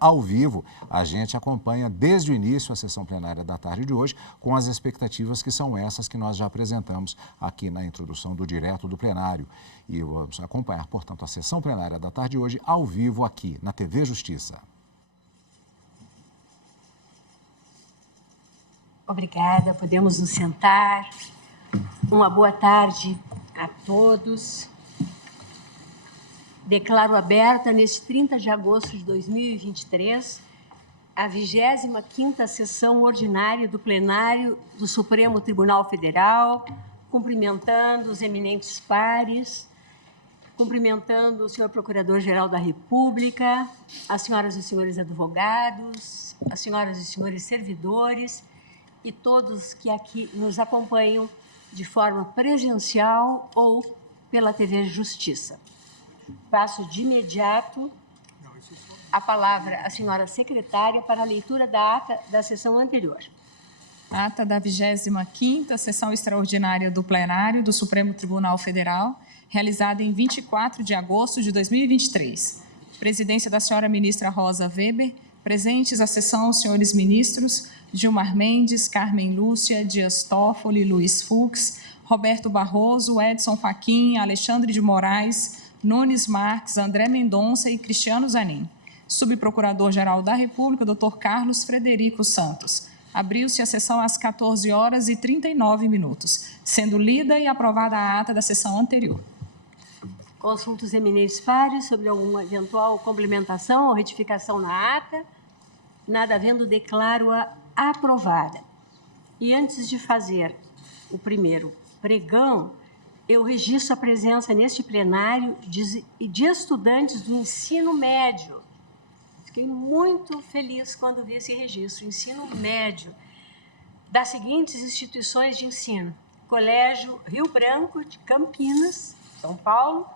ao vivo. A gente acompanha desde o início a sessão plenária da tarde de hoje, com as expectativas que são essas que nós já apresentamos aqui na introdução do Direto do Plenário. E vamos acompanhar, portanto, a sessão plenária da tarde de hoje ao vivo aqui na TV Justiça. Obrigada, podemos nos sentar. Uma boa tarde a todos. Declaro aberta, neste 30 de agosto de 2023, a 25ª sessão ordinária do plenário do Supremo Tribunal Federal, cumprimentando os eminentes pares, cumprimentando o senhor Procurador-Geral da República, as senhoras e senhores advogados, as senhoras e senhores servidores e todos que aqui nos acompanham de forma presencial ou pela TV Justiça. Passo de imediato a palavra à senhora secretária para a leitura da ata da sessão anterior. Ata da 25ª sessão extraordinária do plenário do Supremo Tribunal Federal, realizada em 24 de agosto de 2023. Presidência da senhora ministra Rosa Weber. Presentes à sessão os senhores ministros Gilmar Mendes, Carmen Lúcia, Dias Toffoli, Luiz Fux, Roberto Barroso, Edson Fachin, Alexandre de Moraes, Nunes Marques, André Mendonça e Cristiano Zanin. Subprocurador-Geral da República, Dr. Carlos Frederico Santos. Abriu-se a sessão às 14h39, sendo lida e aprovada a ata da sessão anterior. Consulto os eminentes pares sobre alguma eventual complementação ou retificação na ata. Nada havendo, declaro-a aprovada. E antes de fazer o primeiro pregão, eu registro a presença neste plenário de estudantes do ensino médio. Fiquei muito feliz quando vi esse registro, ensino médio, das seguintes instituições de ensino: Colégio Rio Branco de Campinas, São Paulo,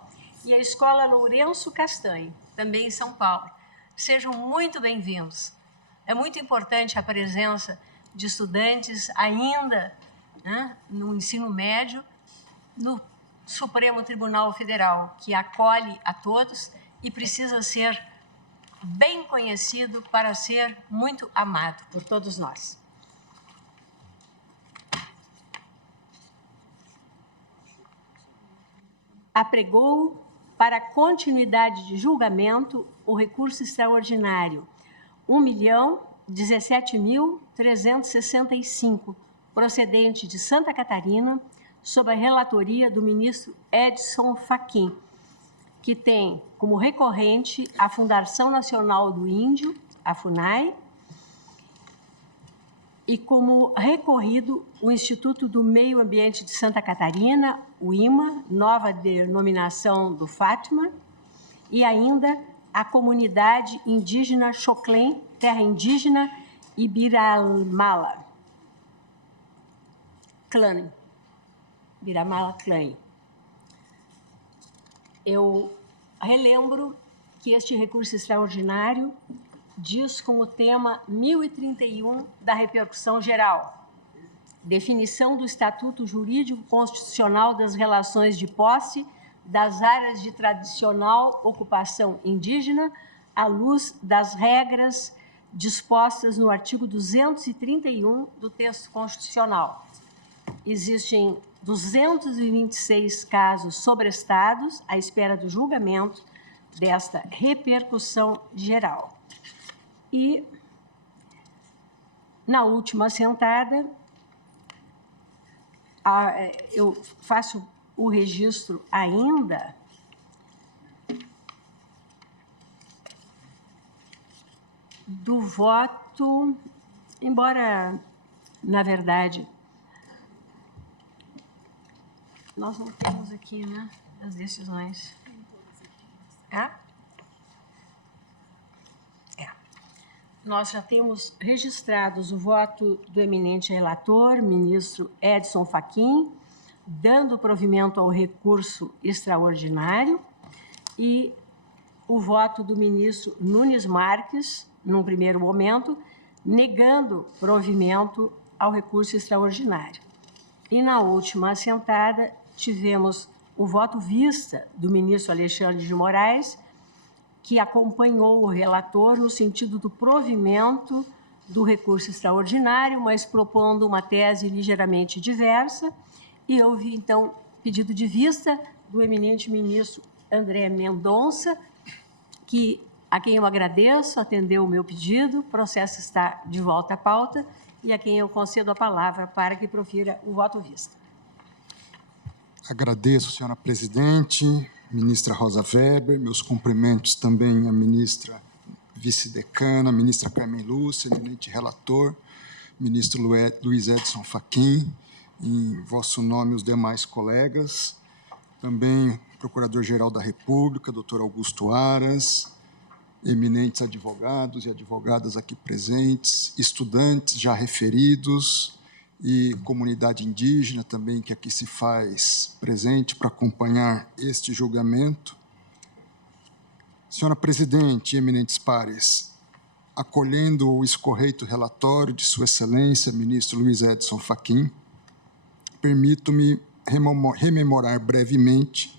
e a Escola Lourenço Castanho, também em São Paulo. Sejam muito bem-vindos. É muito importante a presença de estudantes ainda, né, no ensino médio, no Supremo Tribunal Federal, que acolhe a todos e precisa ser bem conhecido para ser muito amado por todos nós. Apregou para continuidade de julgamento o recurso extraordinário 1.017.365, procedente de Santa Catarina, sob a relatoria do ministro Edson Fachin, que tem como recorrente a Fundação Nacional do Índio, a FUNAI, e como recorrido o Instituto do Meio Ambiente de Santa Catarina, o IMA, nova denominação do Fátima, e ainda a comunidade indígena Xoclém, terra indígena Ibiramala Clã. Ibiramala Clã. Eu relembro que este recurso extraordinário diz com o tema 1031 da repercussão geral: definição do Estatuto Jurídico Constitucional das Relações de Posse das áreas de tradicional ocupação indígena à luz das regras dispostas no artigo 231 do texto constitucional. Existem 226 casos sobrestados à espera do julgamento desta repercussão geral. E, na última assentada, eu faço o registro ainda do voto, embora, na verdade, nós não temos aqui, né, as decisões. Nós já temos registrados o voto do eminente relator, ministro Edson Fachin, dando provimento ao recurso extraordinário, e o voto do ministro Nunes Marques, num primeiro momento, negando provimento ao recurso extraordinário. E, na última assentada, tivemos o voto vista do ministro Alexandre de Moraes, que acompanhou o relator no sentido do provimento do recurso extraordinário, mas propondo uma tese ligeiramente diversa. E houve, então, pedido de vista do eminente ministro André Mendonça, a quem eu agradeço, atendeu o meu pedido, o processo está de volta à pauta, e a quem eu concedo a palavra para que profira o voto vista. Agradeço, senhora presidente, ministra Rosa Weber, meus cumprimentos também à ministra vice-decana, ministra Carmen Lúcia, eminente relator, ministro Luiz Edson Fachin, em vosso nome os demais colegas, também Procurador-Geral da República, doutor Augusto Aras, eminentes advogados e advogadas aqui presentes, estudantes já referidos e comunidade indígena também que aqui se faz presente para acompanhar este julgamento. Senhora presidente e eminentes pares, acolhendo o escorreito relatório de Sua Excelência, ministro Luiz Edson Fachin, permito-me rememorar brevemente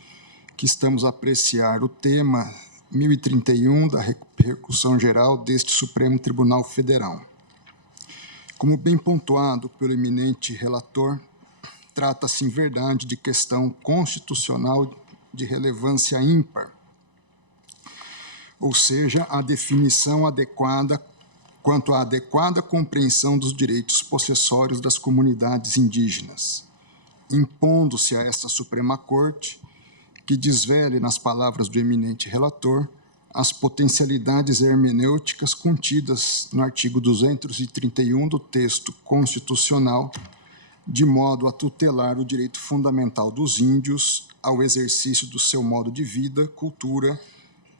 que estamos a apreciar o tema 1031 da repercussão geral deste Supremo Tribunal Federal. Como bem pontuado pelo eminente relator, trata-se, em verdade, de questão constitucional de relevância ímpar, ou seja, a definição adequada quanto à adequada compreensão dos direitos possessórios das comunidades indígenas, impondo-se a esta Suprema Corte que desvele, nas palavras do eminente relator, as potencialidades hermenêuticas contidas no artigo 231 do texto constitucional, de modo a tutelar o direito fundamental dos índios ao exercício do seu modo de vida, cultura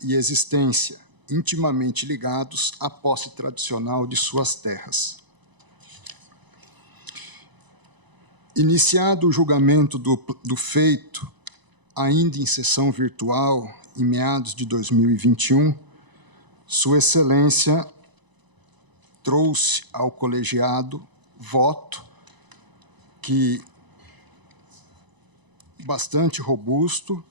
e existência, intimamente ligados à posse tradicional de suas terras. Iniciado o julgamento do feito, ainda em sessão virtual, em meados de 2021, Sua Excelência trouxe ao colegiado voto bastante robusto,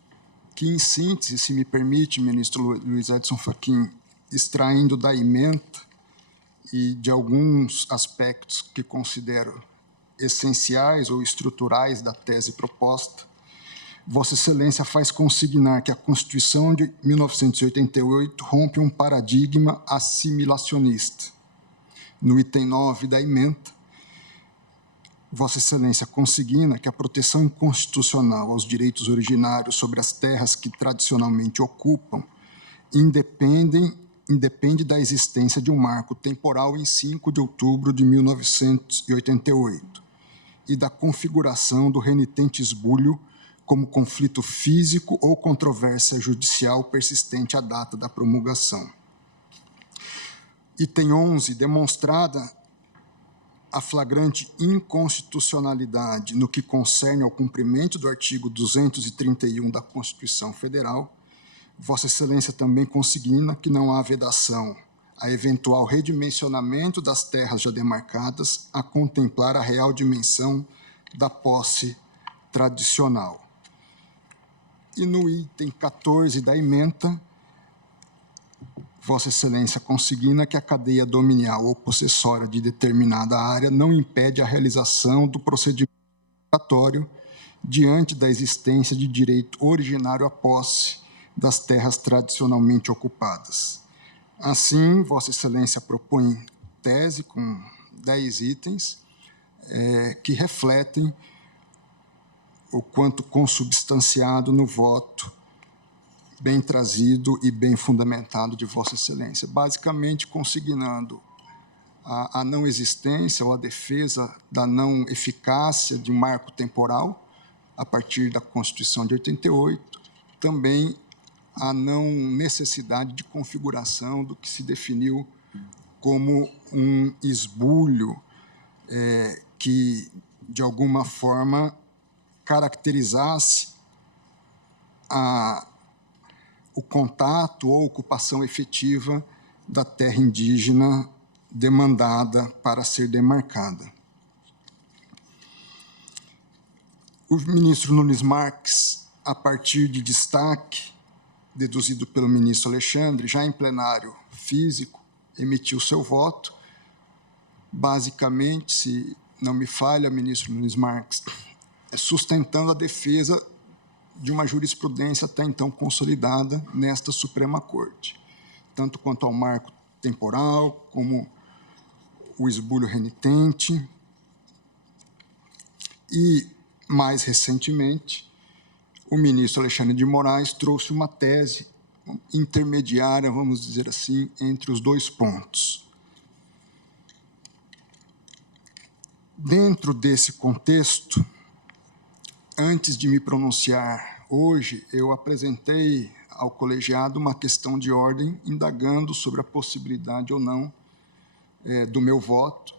que, em síntese, se me permite, ministro Luiz Edson Fachin, extraindo da ementa e de alguns aspectos que considero essenciais ou estruturais da tese proposta, Vossa Excelência faz consignar que a Constituição de 1988 rompe um paradigma assimilacionista. No item 9 da ementa, Vossa Excelência consigna que a proteção constitucional aos direitos originários sobre as terras que tradicionalmente ocupam independe da existência de um marco temporal em 5 de outubro de 1988 e da configuração do renitente esbulho como conflito físico ou controvérsia judicial persistente à data da promulgação. Item 11, demonstrada a flagrante inconstitucionalidade no que concerne ao cumprimento do artigo 231 da Constituição Federal, Vossa Excelência também consigna que não há vedação a eventual redimensionamento das terras já demarcadas a contemplar a real dimensão da posse tradicional. E no item 14 da ementa, Vossa Excelência consigna que a cadeia dominial ou possessória de determinada área não impede a realização do procedimento obrigatório diante da existência de direito originário à posse das terras tradicionalmente ocupadas. Assim, Vossa Excelência propõe tese com 10 itens que refletem o quanto consubstanciado no voto bem trazido e bem fundamentado de Vossa Excelência, basicamente consignando a não existência ou a defesa da não eficácia de um marco temporal a partir da Constituição de 88, também a não necessidade de configuração do que se definiu como um esbulho que, de alguma forma, caracterizasse o contato ou ocupação efetiva da terra indígena demandada para ser demarcada. O ministro Nunes Marques, a partir de destaque deduzido pelo ministro Alexandre, já em plenário físico, emitiu seu voto. Basicamente, se não me falha, ministro Nunes Marques, sustentando a defesa de uma jurisprudência até então consolidada nesta Suprema Corte, tanto quanto ao marco temporal, como o esbulho renitente. E, mais recentemente, o ministro Alexandre de Moraes trouxe uma tese intermediária, vamos dizer assim, entre os dois pontos. Dentro desse contexto, antes de me pronunciar hoje, eu apresentei ao colegiado uma questão de ordem indagando sobre a possibilidade ou não do meu voto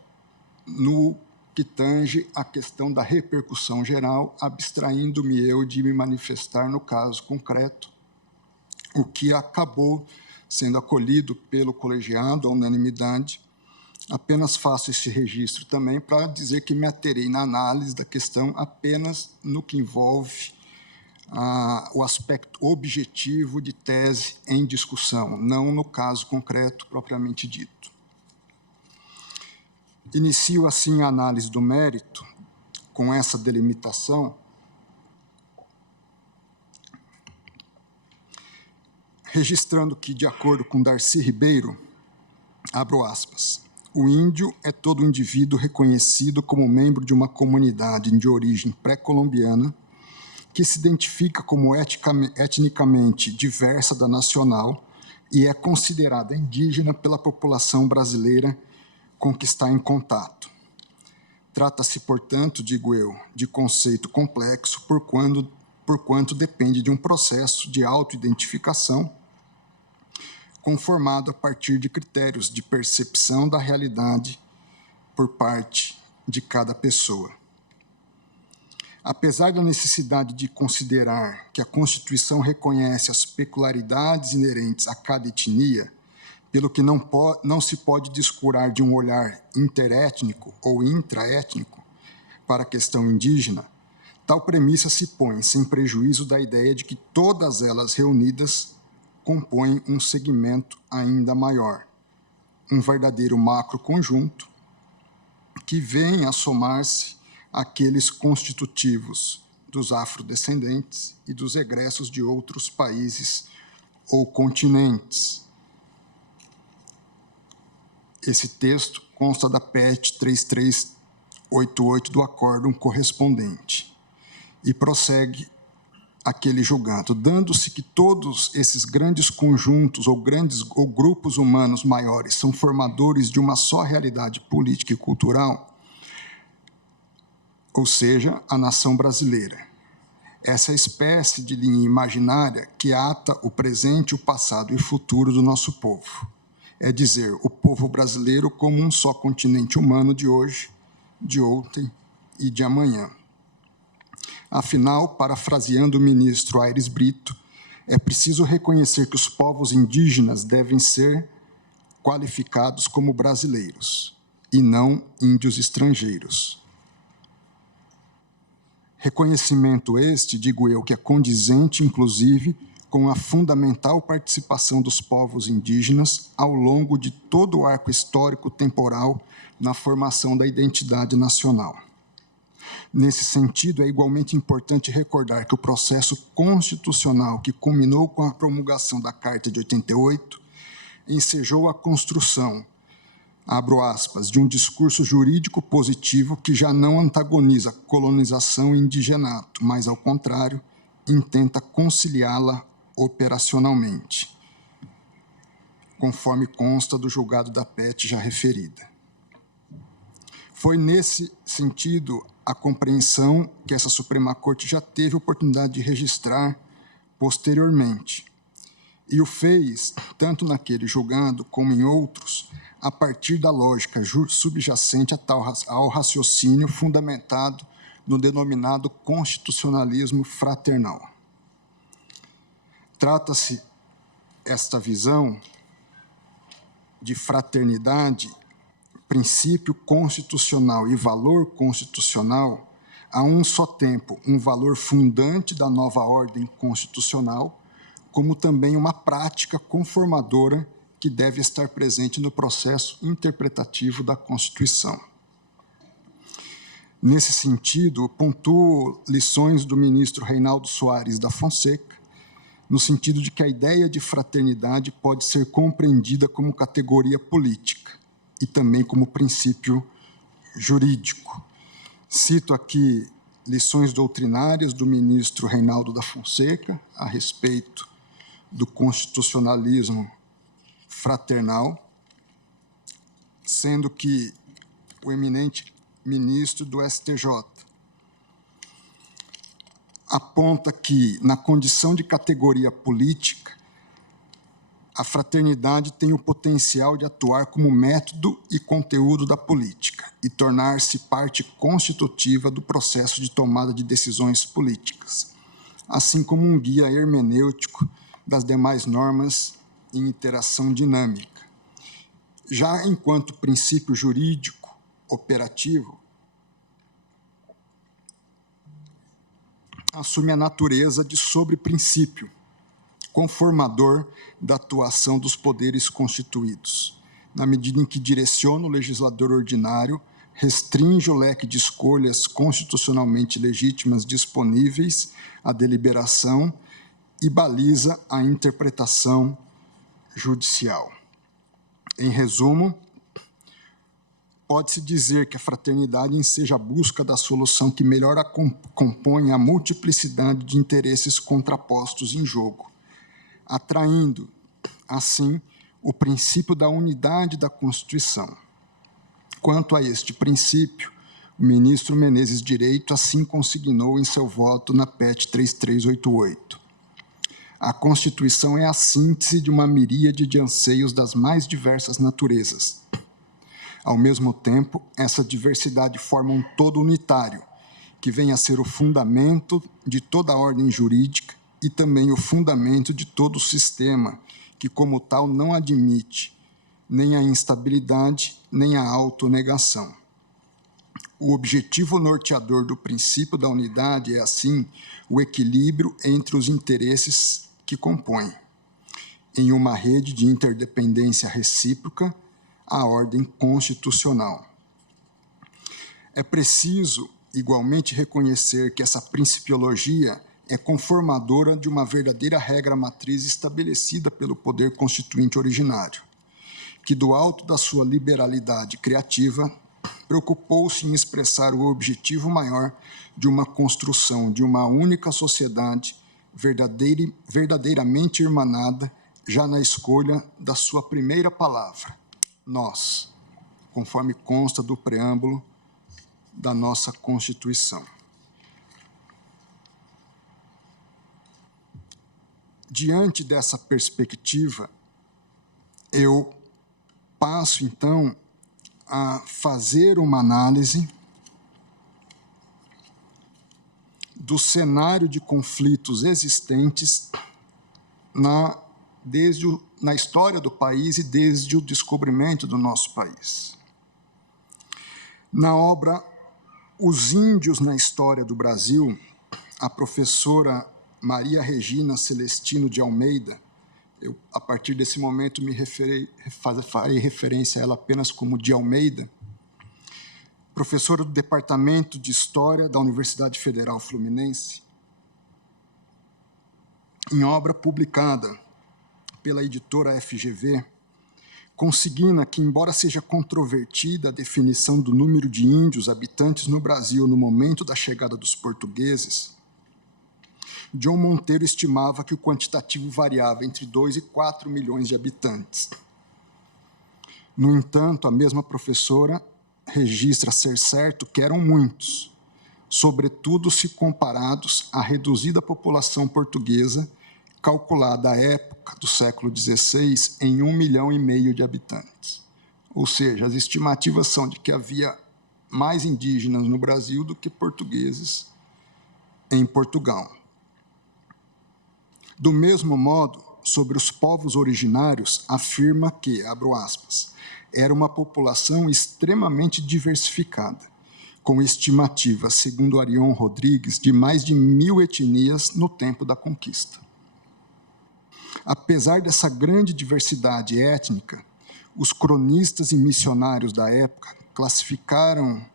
no que tange a questão da repercussão geral, abstraindo-me eu de me manifestar no caso concreto, o que acabou sendo acolhido pelo colegiado, à unanimidade. Apenas faço esse registro também para dizer que me aterei na análise da questão apenas no que envolve o aspecto objetivo de tese em discussão, não no caso concreto propriamente dito. Inicio, assim, a análise do mérito com essa delimitação, registrando que, de acordo com Darcy Ribeiro, abro aspas, o índio é todo indivíduo reconhecido como membro de uma comunidade de origem pré-colombiana que se identifica como etnicamente diversa da nacional e é considerada indígena pela população brasileira com que está em contato. Trata-se, portanto, digo eu, de conceito complexo, porquanto depende de um processo de autoidentificação conformado a partir de critérios de percepção da realidade por parte de cada pessoa. Apesar da necessidade de considerar que a Constituição reconhece as peculiaridades inerentes a cada etnia, pelo que não se pode descurar de um olhar interétnico ou intraétnico para a questão indígena, tal premissa se põe sem prejuízo da ideia de que todas elas reunidas compõem um segmento ainda maior, um verdadeiro macroconjunto que vem a somar-se àqueles constitutivos dos afrodescendentes e dos egressos de outros países ou continentes. Esse texto consta da PET 3388 do acórdão correspondente e prossegue aquele julgado, dando-se que todos esses grandes conjuntos ou grupos humanos maiores são formadores de uma só realidade política e cultural, ou seja, a nação brasileira. Essa espécie de linha imaginária que ata o presente, o passado e o futuro do nosso povo. É dizer, o povo brasileiro como um só continente humano de hoje, de ontem e de amanhã. Afinal, parafraseando o ministro Aires Brito, é preciso reconhecer que os povos indígenas devem ser qualificados como brasileiros e não índios estrangeiros. Reconhecimento este, digo eu, que é condizente, inclusive, com a fundamental participação dos povos indígenas ao longo de todo o arco histórico-temporal na formação da identidade nacional. Nesse sentido, é igualmente importante recordar que o processo constitucional que culminou com a promulgação da Carta de 88 ensejou a construção, abro aspas, de um discurso jurídico positivo que já não antagoniza colonização e indigenato, mas, ao contrário, intenta conciliá-la operacionalmente, conforme consta do julgado da PET já referida. Foi nesse sentido a compreensão que essa Suprema Corte já teve oportunidade de registrar posteriormente, e o fez, tanto naquele julgado como em outros, a partir da lógica subjacente ao raciocínio fundamentado no denominado constitucionalismo fraternal. Trata-se esta visão de fraternidade, princípio constitucional e valor constitucional, a um só tempo um valor fundante da nova ordem constitucional, como também uma prática conformadora que deve estar presente no processo interpretativo da Constituição. Nesse sentido, pontuo lições do ministro Reinaldo Soares da Fonseca, no sentido de que a ideia de fraternidade pode ser compreendida como categoria política e também como princípio jurídico. Cito aqui lições doutrinárias do ministro Reinaldo da Fonseca a respeito do constitucionalismo fraternal, sendo que o eminente ministro do STJ aponta que, na condição de categoria política, a fraternidade tem o potencial de atuar como método e conteúdo da política e tornar-se parte constitutiva do processo de tomada de decisões políticas, assim como um guia hermenêutico das demais normas em interação dinâmica. Já enquanto princípio jurídico operativo, assume a natureza de sobreprincípio, conformador da atuação dos poderes constituídos, na medida em que direciona o legislador ordinário, restringe o leque de escolhas constitucionalmente legítimas disponíveis à deliberação e baliza a interpretação judicial. Em resumo, pode-se dizer que a fraternidade enseja a busca da solução que melhor compõe a multiplicidade de interesses contrapostos em jogo, atraindo, assim, o princípio da unidade da Constituição. Quanto a este princípio, o ministro Menezes Direito assim consignou em seu voto na PET 3388. A Constituição é a síntese de uma miríade de anseios das mais diversas naturezas. Ao mesmo tempo, essa diversidade forma um todo unitário, que vem a ser o fundamento de toda a ordem jurídica e também o fundamento de todo o sistema, que, como tal, não admite nem a instabilidade, nem a autonegação. O objetivo norteador do princípio da unidade é, assim, o equilíbrio entre os interesses que compõem, em uma rede de interdependência recíproca, a ordem constitucional. É preciso, igualmente, reconhecer que essa principiologia é conformadora de uma verdadeira regra matriz estabelecida pelo poder constituinte originário, que, do alto da sua liberalidade criativa, preocupou-se em expressar o objetivo maior de uma construção de uma única sociedade verdadeiramente irmanada já na escolha da sua primeira palavra, nós, conforme consta do preâmbulo da nossa Constituição. Diante dessa perspectiva, eu passo, então, a fazer uma análise do cenário de conflitos existentes na história do país e desde o descobrimento do nosso país. Na obra Os Índios na História do Brasil, a professora Maria Regina Celestino de Almeida, eu, a partir desse momento, farei referência a ela apenas como de Almeida, professora do Departamento de História da Universidade Federal Fluminense, em obra publicada pela editora FGV, consigna que, embora seja controvertida a definição do número de índios habitantes no Brasil no momento da chegada dos portugueses, John Monteiro estimava que o quantitativo variava entre 2 e 4 milhões de habitantes. No entanto, a mesma professora registra ser certo que eram muitos, sobretudo se comparados à reduzida população portuguesa, calculada à época do século XVI em 1,5 milhão de habitantes. Ou seja, as estimativas são de que havia mais indígenas no Brasil do que portugueses em Portugal. Do mesmo modo, sobre os povos originários, afirma que, abro aspas, era uma população extremamente diversificada, com estimativas, segundo Arion Rodrigues, de mais de 1.000 etnias no tempo da conquista. Apesar dessa grande diversidade étnica, os cronistas e missionários da época classificaram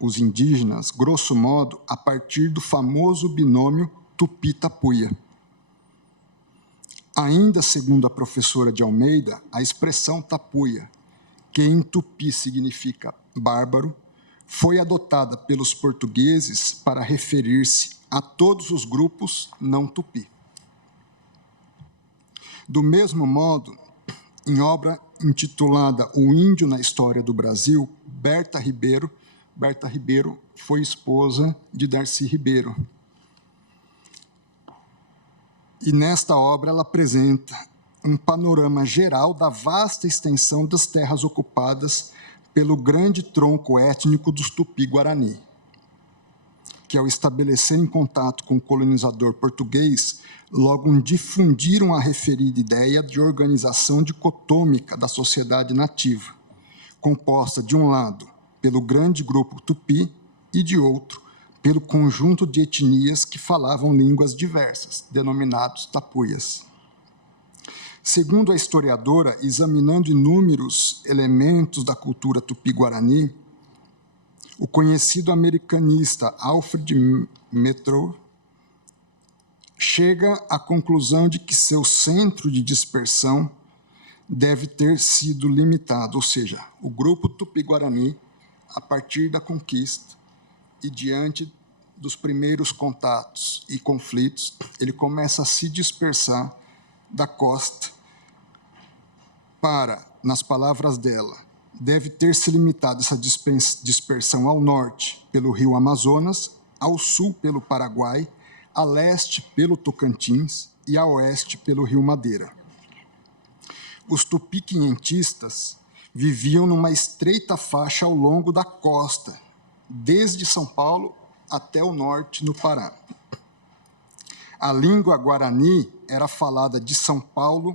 os indígenas, grosso modo, a partir do famoso binômio Tupi-Tapuia. Ainda segundo a professora de Almeida, a expressão tapuia, que em tupi significa bárbaro, foi adotada pelos portugueses para referir-se a todos os grupos não tupi. Do mesmo modo, em obra intitulada O Índio na História do Brasil, Berta Ribeiro foi esposa de Darcy Ribeiro. E nesta obra ela apresenta um panorama geral da vasta extensão das terras ocupadas pelo grande tronco étnico dos Tupi-Guarani, que ao estabelecer em contato com o colonizador português, logo difundiram a referida ideia de organização dicotômica da sociedade nativa, composta de um lado pelo grande grupo Tupi e de outro pelo conjunto de etnias que falavam línguas diversas, denominados tapuias. Segundo a historiadora, examinando inúmeros elementos da cultura tupi-guarani, o conhecido americanista Alfred Metrow chega à conclusão de que seu centro de dispersão deve ter sido limitado, ou seja, o grupo tupi-guarani, a partir da conquista e diante dos primeiros contatos e conflitos, ele começa a se dispersar da costa para, nas palavras dela, deve ter se limitado essa dispersão ao norte pelo rio Amazonas, ao sul pelo Paraguai, a leste pelo Tocantins e a oeste pelo rio Madeira. Os tupi-quinhentistas viviam numa estreita faixa ao longo da costa, desde São Paulo até o norte, no Pará. A língua guarani era falada de São Paulo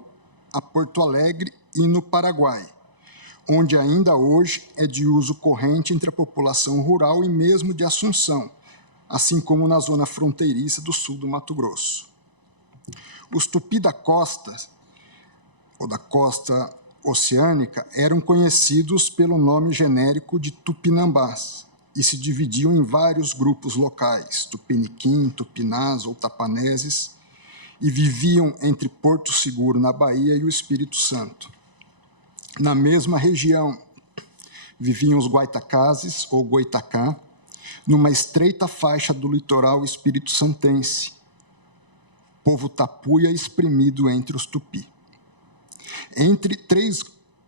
a Porto Alegre e no Paraguai, onde ainda hoje é de uso corrente entre a população rural e mesmo de Assunção, assim como na zona fronteiriça do sul do Mato Grosso. Os tupi da costa, ou da costa oceânica, eram conhecidos pelo nome genérico de tupinambás, e se dividiam em vários grupos locais, tupiniquim, tupinás ou tapaneses, e viviam entre Porto Seguro, na Bahia, e o Espírito Santo. Na mesma região, viviam os guaitacazes, ou goitacá, numa estreita faixa do litoral espírito-santense, povo tapuia espremido entre os tupi.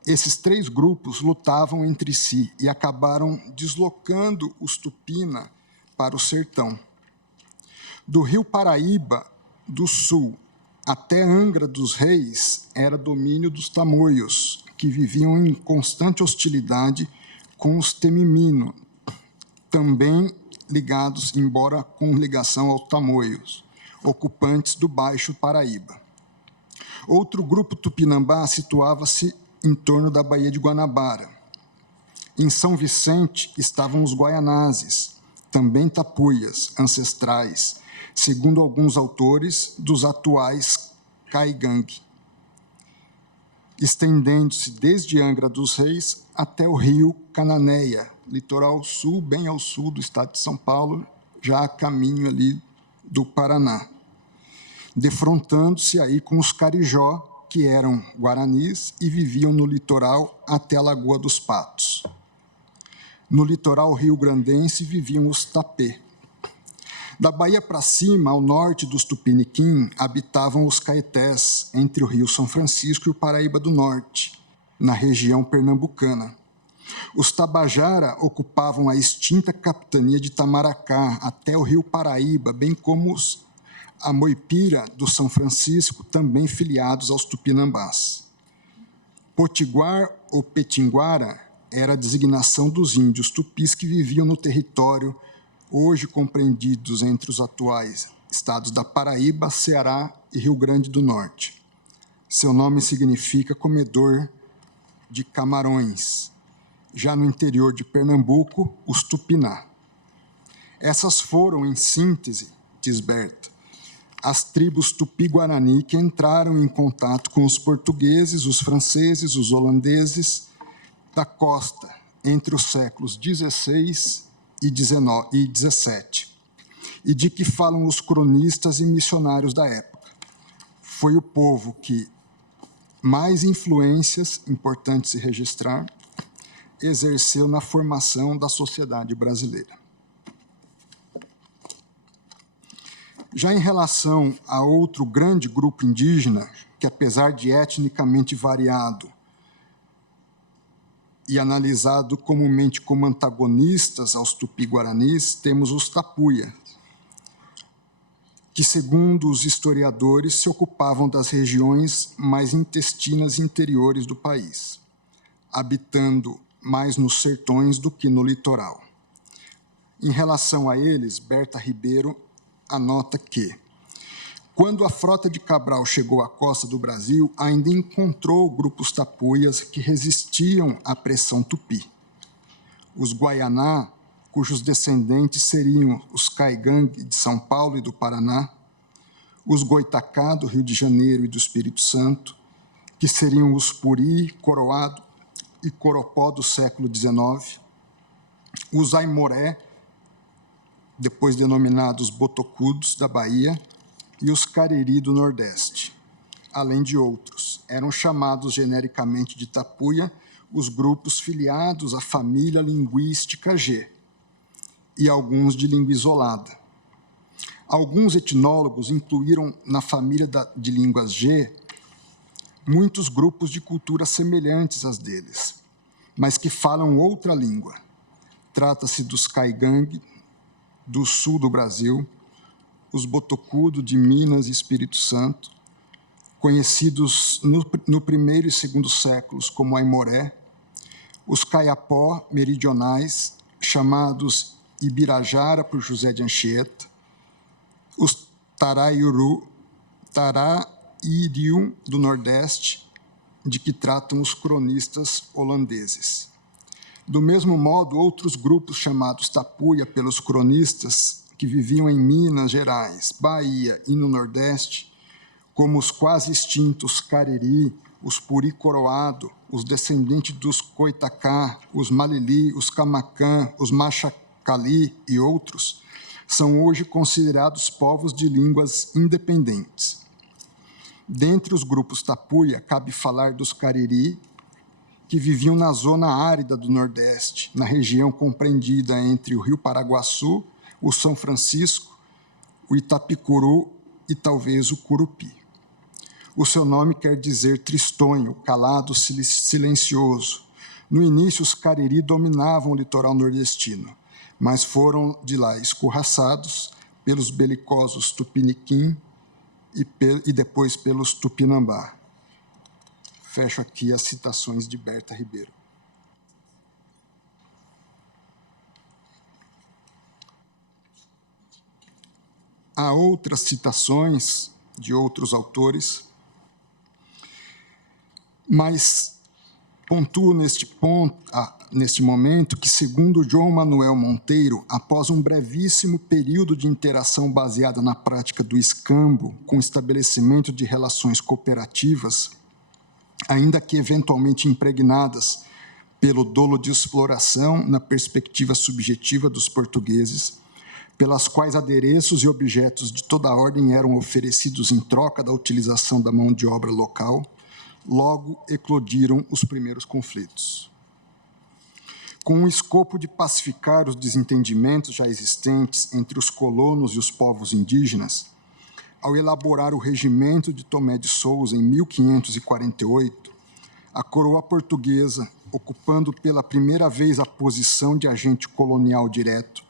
Esses três grupos lutavam entre si e acabaram deslocando os tupina para o sertão. Do rio Paraíba, do sul, até Angra dos Reis, era domínio dos tamoios, que viviam em constante hostilidade com os temimino, também ligados, embora com ligação aos tamoios, ocupantes do Baixo Paraíba. Outro grupo tupinambá situava-se em torno da Baía de Guanabara. Em São Vicente estavam os guaianazes, também tapuias, ancestrais, segundo alguns autores, dos atuais caigangue, estendendo-se desde Angra dos Reis até o rio Cananéia, litoral sul, bem ao sul do estado de São Paulo, já a caminho ali do Paraná, defrontando-se aí com os carijó, que eram guaranis e viviam no litoral até a Lagoa dos Patos. No litoral rio-grandense viviam os tapê. Da Bahia para cima, ao norte dos Tupiniquim, habitavam os caetés, entre o Rio São Francisco e o Paraíba do Norte, na região pernambucana. Os Tabajara ocupavam a extinta capitania de Itamaracá, até o Rio Paraíba, bem como os Amoipira do São Francisco, também filiados aos tupinambás. Potiguar ou Petinguara era a designação dos índios tupis que viviam no território hoje compreendidos entre os atuais estados da Paraíba, Ceará e Rio Grande do Norte. Seu nome significa comedor de camarões. Já no interior de Pernambuco, os tupiná. Essas foram, em síntese, diz Berta, as tribos Tupi-Guarani que entraram em contato com os portugueses, os franceses, os holandeses da costa entre os séculos XVI e XVII, e de que falam os cronistas e missionários da época. Foi o povo que mais influências, importantes se registrar, exerceu na formação da sociedade brasileira. Já em relação a outro grande grupo indígena, que apesar de etnicamente variado e analisado comumente como antagonistas aos Tupi-Guaranis, temos os Tapuia, que, segundo os historiadores, se ocupavam das regiões mais intestinas interiores do país, habitando mais nos sertões do que no litoral. Em relação a eles, Berta Ribeiro anota que, quando a frota de Cabral chegou à costa do Brasil, ainda encontrou grupos tapuias que resistiam à pressão tupi. Os Guaianá, cujos descendentes seriam os Caigangue de São Paulo e do Paraná, os Goitacá, do Rio de Janeiro e do Espírito Santo, que seriam os Puri, Coroado e Coropó do século XIX, os Aimoré, depois denominados Botocudos, da Bahia, e os Cariri do Nordeste, além de outros. Eram chamados genericamente de Tapuia os grupos filiados à família linguística G, e alguns de língua isolada. Alguns etnólogos incluíram na família de línguas G muitos grupos de culturas semelhantes às deles, mas que falam outra língua. Trata-se dos Caigangue, do sul do Brasil, os Botocudo de Minas e Espírito Santo, conhecidos no primeiro e segundo séculos como Aimoré, os Caiapó meridionais, chamados Ibirajara por José de Anchieta, os Taraiuru do Nordeste, de que tratam os cronistas holandeses. Do mesmo modo, outros grupos chamados Tapuia pelos cronistas, que viviam em Minas Gerais, Bahia e no Nordeste, como os quase extintos Cariri, os Puri Coroado, os descendentes dos Coitacá, os Malili, os Camacã, os Machacali e outros, são hoje considerados povos de línguas independentes. Dentre os grupos Tapuia, cabe falar dos Cariri, que viviam na zona árida do Nordeste, na região compreendida entre o Rio Paraguaçu, o São Francisco, o Itapicuru e talvez o Curupi. O seu nome quer dizer tristonho, calado, silencioso. No início, os Cariri dominavam o litoral nordestino, mas foram de lá escorraçados pelos belicosos Tupiniquim e depois pelos Tupinambá. Fecho aqui as citações de Berta Ribeiro. Há outras citações de outros autores, mas pontuo neste momento que, segundo João Manuel Monteiro, após um brevíssimo período de interação baseada na prática do escambo com estabelecimento de relações cooperativas, ainda que eventualmente impregnadas pelo dolo de exploração na perspectiva subjetiva dos portugueses, pelas quais adereços e objetos de toda a ordem eram oferecidos em troca da utilização da mão de obra local, logo eclodiram os primeiros conflitos. Com o escopo de pacificar os desentendimentos já existentes entre os colonos e os povos indígenas, ao elaborar o regimento de Tomé de Souza em 1548, a coroa portuguesa, ocupando pela primeira vez a posição de agente colonial direto,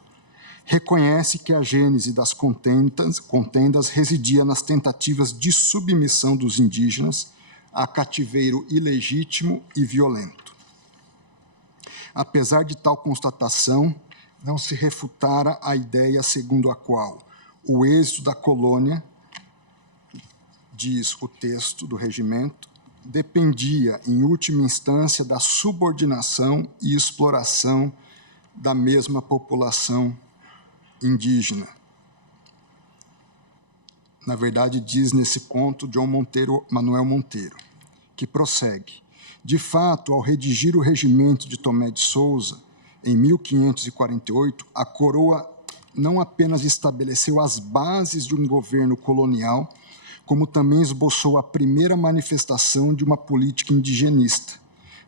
reconhece que a gênese das contendas residia nas tentativas de submissão dos indígenas a cativeiro ilegítimo e violento. Apesar de tal constatação, não se refutara a ideia segundo a qual o êxito da colônia, diz o texto do regimento, dependia, em última instância, da subordinação e exploração da mesma população indígena. Na verdade, diz nesse ponto Manuel Monteiro, que prossegue. De fato, ao redigir o regimento de Tomé de Souza, em 1548, a coroa não apenas estabeleceu as bases de um governo colonial, como também esboçou a primeira manifestação de uma política indigenista,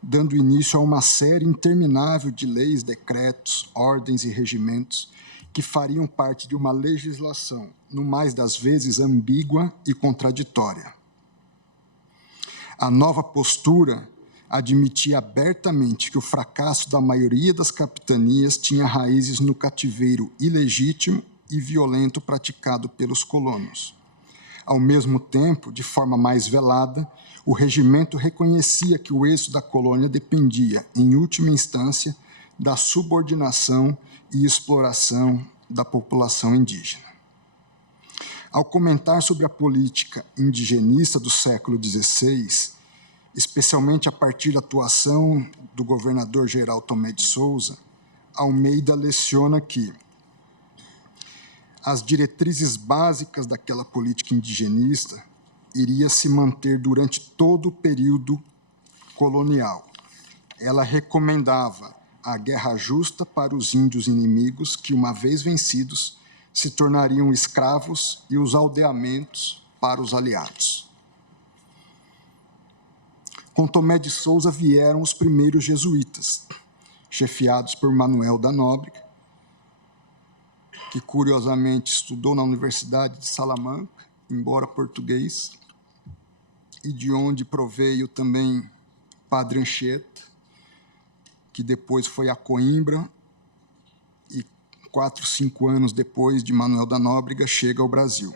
dando início a uma série interminável de leis, decretos, ordens e regimentos que fariam parte de uma legislação, no mais das vezes ambígua e contraditória. A nova postura admitia abertamente que o fracasso da maioria das capitanias tinha raízes no cativeiro ilegítimo e violento praticado pelos colonos. Ao mesmo tempo, de forma mais velada, o regimento reconhecia que o êxito da colônia dependia, em última instância, da subordinação e exploração da população indígena. Ao comentar sobre a política indigenista do século XVI, especialmente a partir da atuação do governador-geral Tomé de Souza, Almeida leciona que as diretrizes básicas daquela política indigenista iria se manter durante todo o período colonial. Ela recomendava a guerra justa para os índios inimigos que, uma vez vencidos, se tornariam escravos e os aldeamentos para os aliados. Com Tomé de Souza vieram os primeiros jesuítas, chefiados por Manuel da Nóbrega, que curiosamente estudou na Universidade de Salamanca, embora português, e de onde proveio também Padre Anchieta, que depois foi a Coimbra e 4, 5 anos depois de Manuel da Nóbrega chega ao Brasil.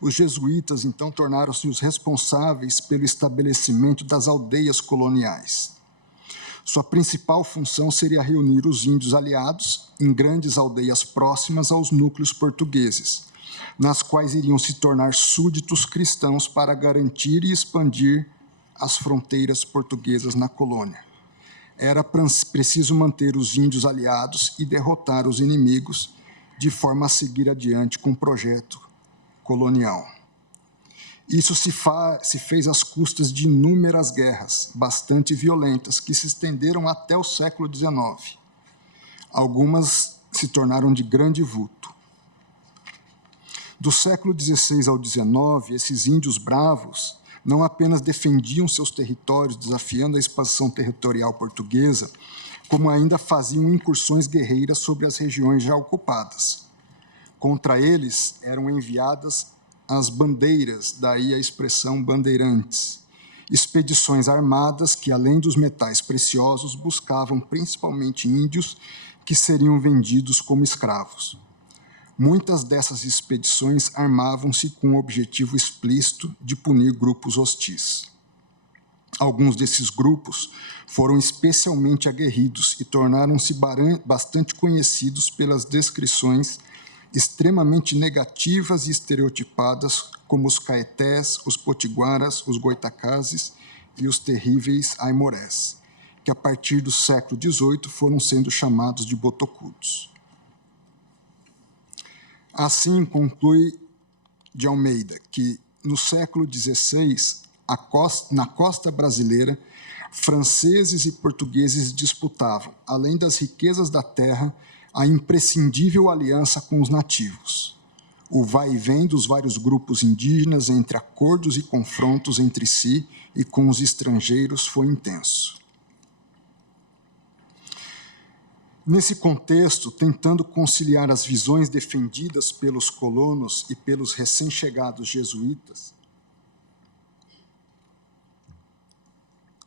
Os jesuítas, então, tornaram-se os responsáveis pelo estabelecimento das aldeias coloniais. Sua principal função seria reunir os índios aliados em grandes aldeias próximas aos núcleos portugueses, nas quais iriam se tornar súditos cristãos para garantir e expandir as fronteiras portuguesas na colônia. Era preciso manter os índios aliados e derrotar os inimigos, de forma a seguir adiante com o projeto colonial. Isso se fez às custas de inúmeras guerras, bastante violentas, que se estenderam até o século XIX. Algumas se tornaram de grande vulto. Do século XVI ao XIX, esses índios bravos não apenas defendiam seus territórios, desafiando a expansão territorial portuguesa, como ainda faziam incursões guerreiras sobre as regiões já ocupadas. Contra eles eram enviadas as bandeiras, daí a expressão bandeirantes, expedições armadas que, além dos metais preciosos, buscavam principalmente índios que seriam vendidos como escravos. Muitas dessas expedições armavam-se com o objetivo explícito de punir grupos hostis. Alguns desses grupos foram especialmente aguerridos e tornaram-se bastante conhecidos pelas descrições extremamente negativas e estereotipadas, como os caetés, os potiguaras, os goitacazes e os terríveis aimorés, que a partir do século XVIII foram sendo chamados de botocudos. Assim, conclui de Almeida que, no século XVI, na costa brasileira, franceses e portugueses disputavam, além das riquezas da terra, a imprescindível aliança com os nativos. O vai e vem dos vários grupos indígenas entre acordos e confrontos entre si e com os estrangeiros foi intenso. Nesse contexto, tentando conciliar as visões defendidas pelos colonos e pelos recém-chegados jesuítas,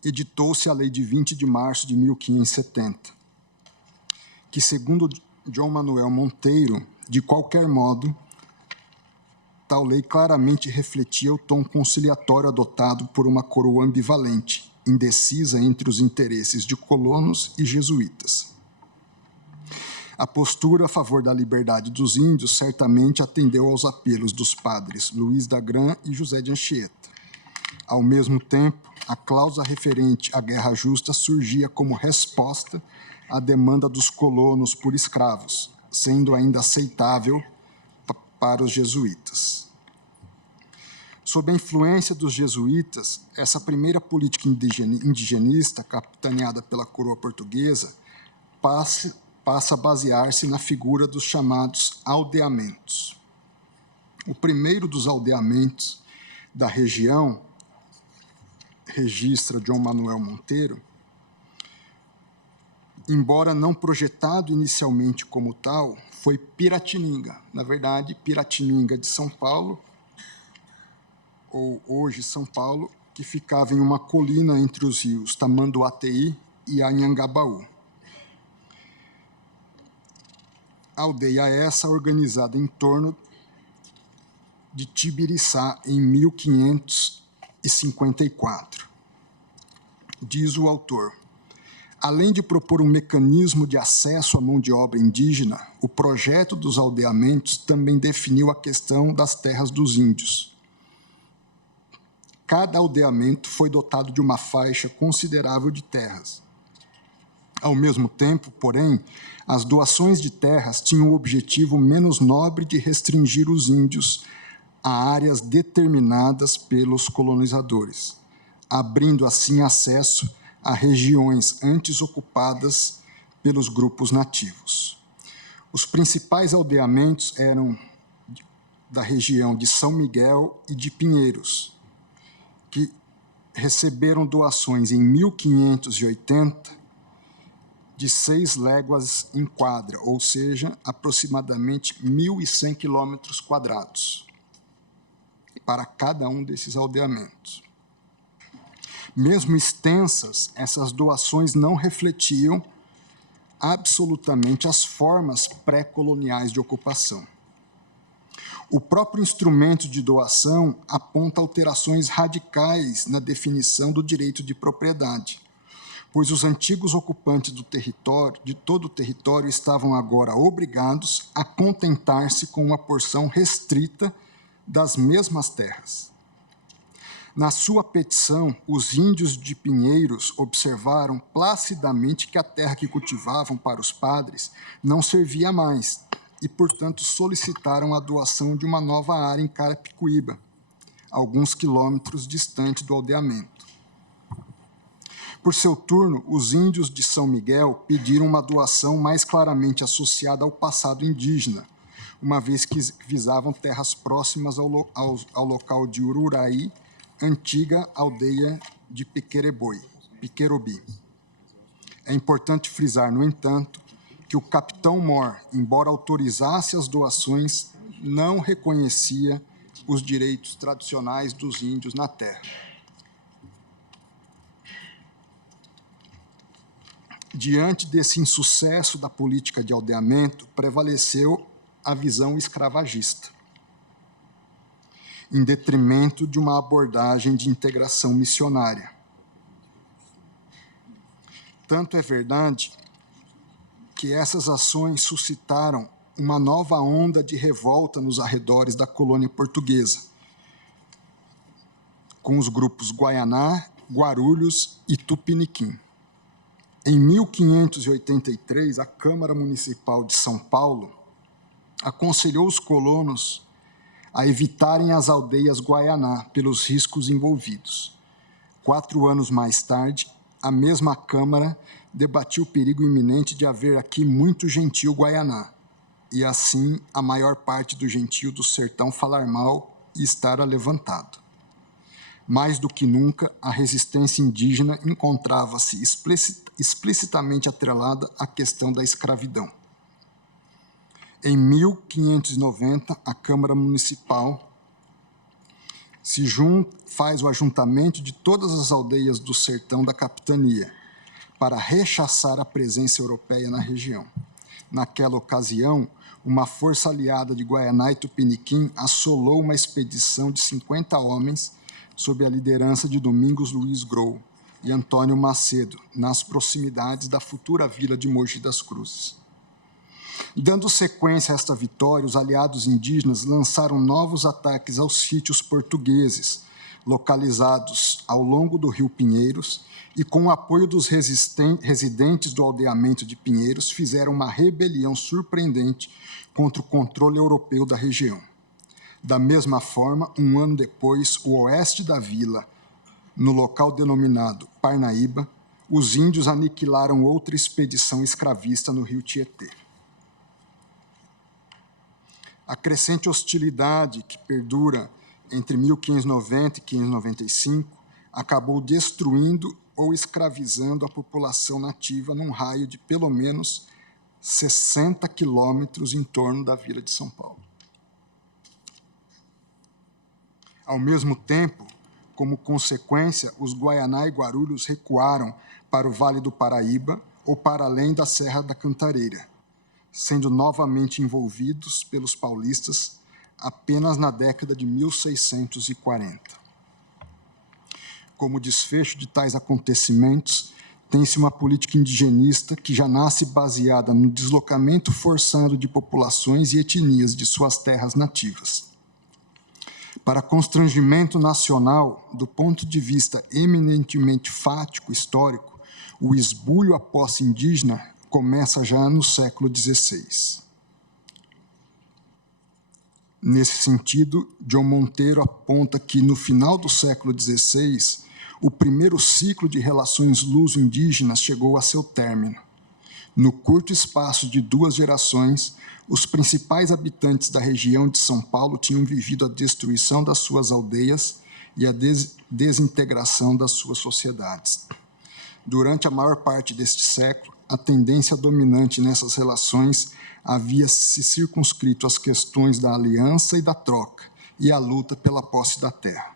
editou-se a Lei de 20 de março de 1570, que, segundo João Manuel Monteiro, de qualquer modo, tal lei claramente refletia o tom conciliatório adotado por uma coroa ambivalente, indecisa entre os interesses de colonos e jesuítas. A postura a favor da liberdade dos índios certamente atendeu aos apelos dos padres Luís da Gran e José de Anchieta. Ao mesmo tempo, a cláusula referente à guerra justa surgia como resposta à demanda dos colonos por escravos, sendo ainda aceitável para os jesuítas. Sob a influência dos jesuítas, essa primeira política indigenista, capitaneada pela coroa portuguesa, passa a basear-se na figura dos chamados aldeamentos. O primeiro dos aldeamentos da região, registra João Manuel Monteiro, embora não projetado inicialmente como tal, foi Piratininga. Na verdade, Piratininga de São Paulo, ou hoje São Paulo, que ficava em uma colina entre os rios Tamanduateí e Anhangabaú. Aldeia essa organizada em torno de Tibiriçá em 1554. Diz o autor: além de propor um mecanismo de acesso à mão de obra indígena, o projeto dos aldeamentos também definiu a questão das terras dos índios. Cada aldeamento foi dotado de uma faixa considerável de terras. Ao mesmo tempo, porém, as doações de terras tinham o objetivo menos nobre de restringir os índios a áreas determinadas pelos colonizadores, abrindo assim acesso a regiões antes ocupadas pelos grupos nativos. Os principais aldeamentos eram da região de São Miguel e de Pinheiros, que receberam doações em 1580 de 6 léguas em quadra, ou seja, aproximadamente 1.100 quilômetros quadrados, para cada um desses aldeamentos. Mesmo extensas, essas doações não refletiam absolutamente as formas pré-coloniais de ocupação. O próprio instrumento de doação aponta alterações radicais na definição do direito de propriedade, pois os antigos ocupantes do território, de todo o território, estavam agora obrigados a contentar-se com uma porção restrita das mesmas terras. Na sua petição, os índios de Pinheiros observaram placidamente que a terra que cultivavam para os padres não servia mais e, portanto, solicitaram a doação de uma nova área em Carapicuíba, alguns quilômetros distante do aldeamento. Por seu turno, os índios de São Miguel pediram uma doação mais claramente associada ao passado indígena, uma vez que visavam terras próximas ao local de Ururaí, antiga aldeia de Piquerobi. É importante frisar, no entanto, que o capitão Mor, embora autorizasse as doações, não reconhecia os direitos tradicionais dos índios na terra. Diante desse insucesso da política de aldeamento, prevaleceu a visão escravagista, em detrimento de uma abordagem de integração missionária. Tanto é verdade que essas ações suscitaram uma nova onda de revolta nos arredores da colônia portuguesa, com os grupos Guaianá, Guarulhos e Tupiniquim. Em 1583, a Câmara Municipal de São Paulo aconselhou os colonos a evitarem as aldeias Guaianá pelos riscos envolvidos. 4 anos mais tarde, a mesma Câmara debatia o perigo iminente de haver aqui muito gentio Guaianá, e assim a maior parte do gentio do sertão falar mal e estar alevantado. Mais do que nunca, a resistência indígena encontrava-se explicitamente atrelada à questão da escravidão. Em 1590, a Câmara Municipal faz o ajuntamento de todas as aldeias do sertão da capitania para rechaçar a presença europeia na região. Naquela ocasião, uma força aliada de Guaianá e Tupiniquim assolou uma expedição de 50 homens sob a liderança de Domingos Luiz Grou e Antônio Macedo, nas proximidades da futura vila de Mogi das Cruzes. Dando sequência a esta vitória, os aliados indígenas lançaram novos ataques aos sítios portugueses, localizados ao longo do rio Pinheiros, e com o apoio dos residentes do aldeamento de Pinheiros, fizeram uma rebelião surpreendente contra o controle europeu da região. Da mesma forma, um ano depois, o oeste da vila, no local denominado Parnaíba, os índios aniquilaram outra expedição escravista no rio Tietê. A crescente hostilidade que perdura entre 1590 e 1595 acabou destruindo ou escravizando a população nativa num raio de pelo menos 60 quilômetros em torno da vila de São Paulo. Ao mesmo tempo, como consequência, os Guaianá e Guarulhos recuaram para o Vale do Paraíba ou para além da Serra da Cantareira, sendo novamente envolvidos pelos paulistas apenas na década de 1640. Como desfecho de tais acontecimentos, tem-se uma política indigenista que já nasce baseada no deslocamento forçado de populações e etnias de suas terras nativas. Para constrangimento nacional, do ponto de vista eminentemente fático histórico, o esbulho à posse indígena começa já no século XVI. Nesse sentido, John Monteiro aponta que, no final do século XVI, o primeiro ciclo de relações luso-indígenas chegou a seu término. No curto espaço de 2 gerações, os principais habitantes da região de São Paulo tinham vivido a destruição das suas aldeias e a desintegração das suas sociedades. Durante a maior parte deste século, a tendência dominante nessas relações havia se circunscrito às questões da aliança e da troca e à luta pela posse da terra.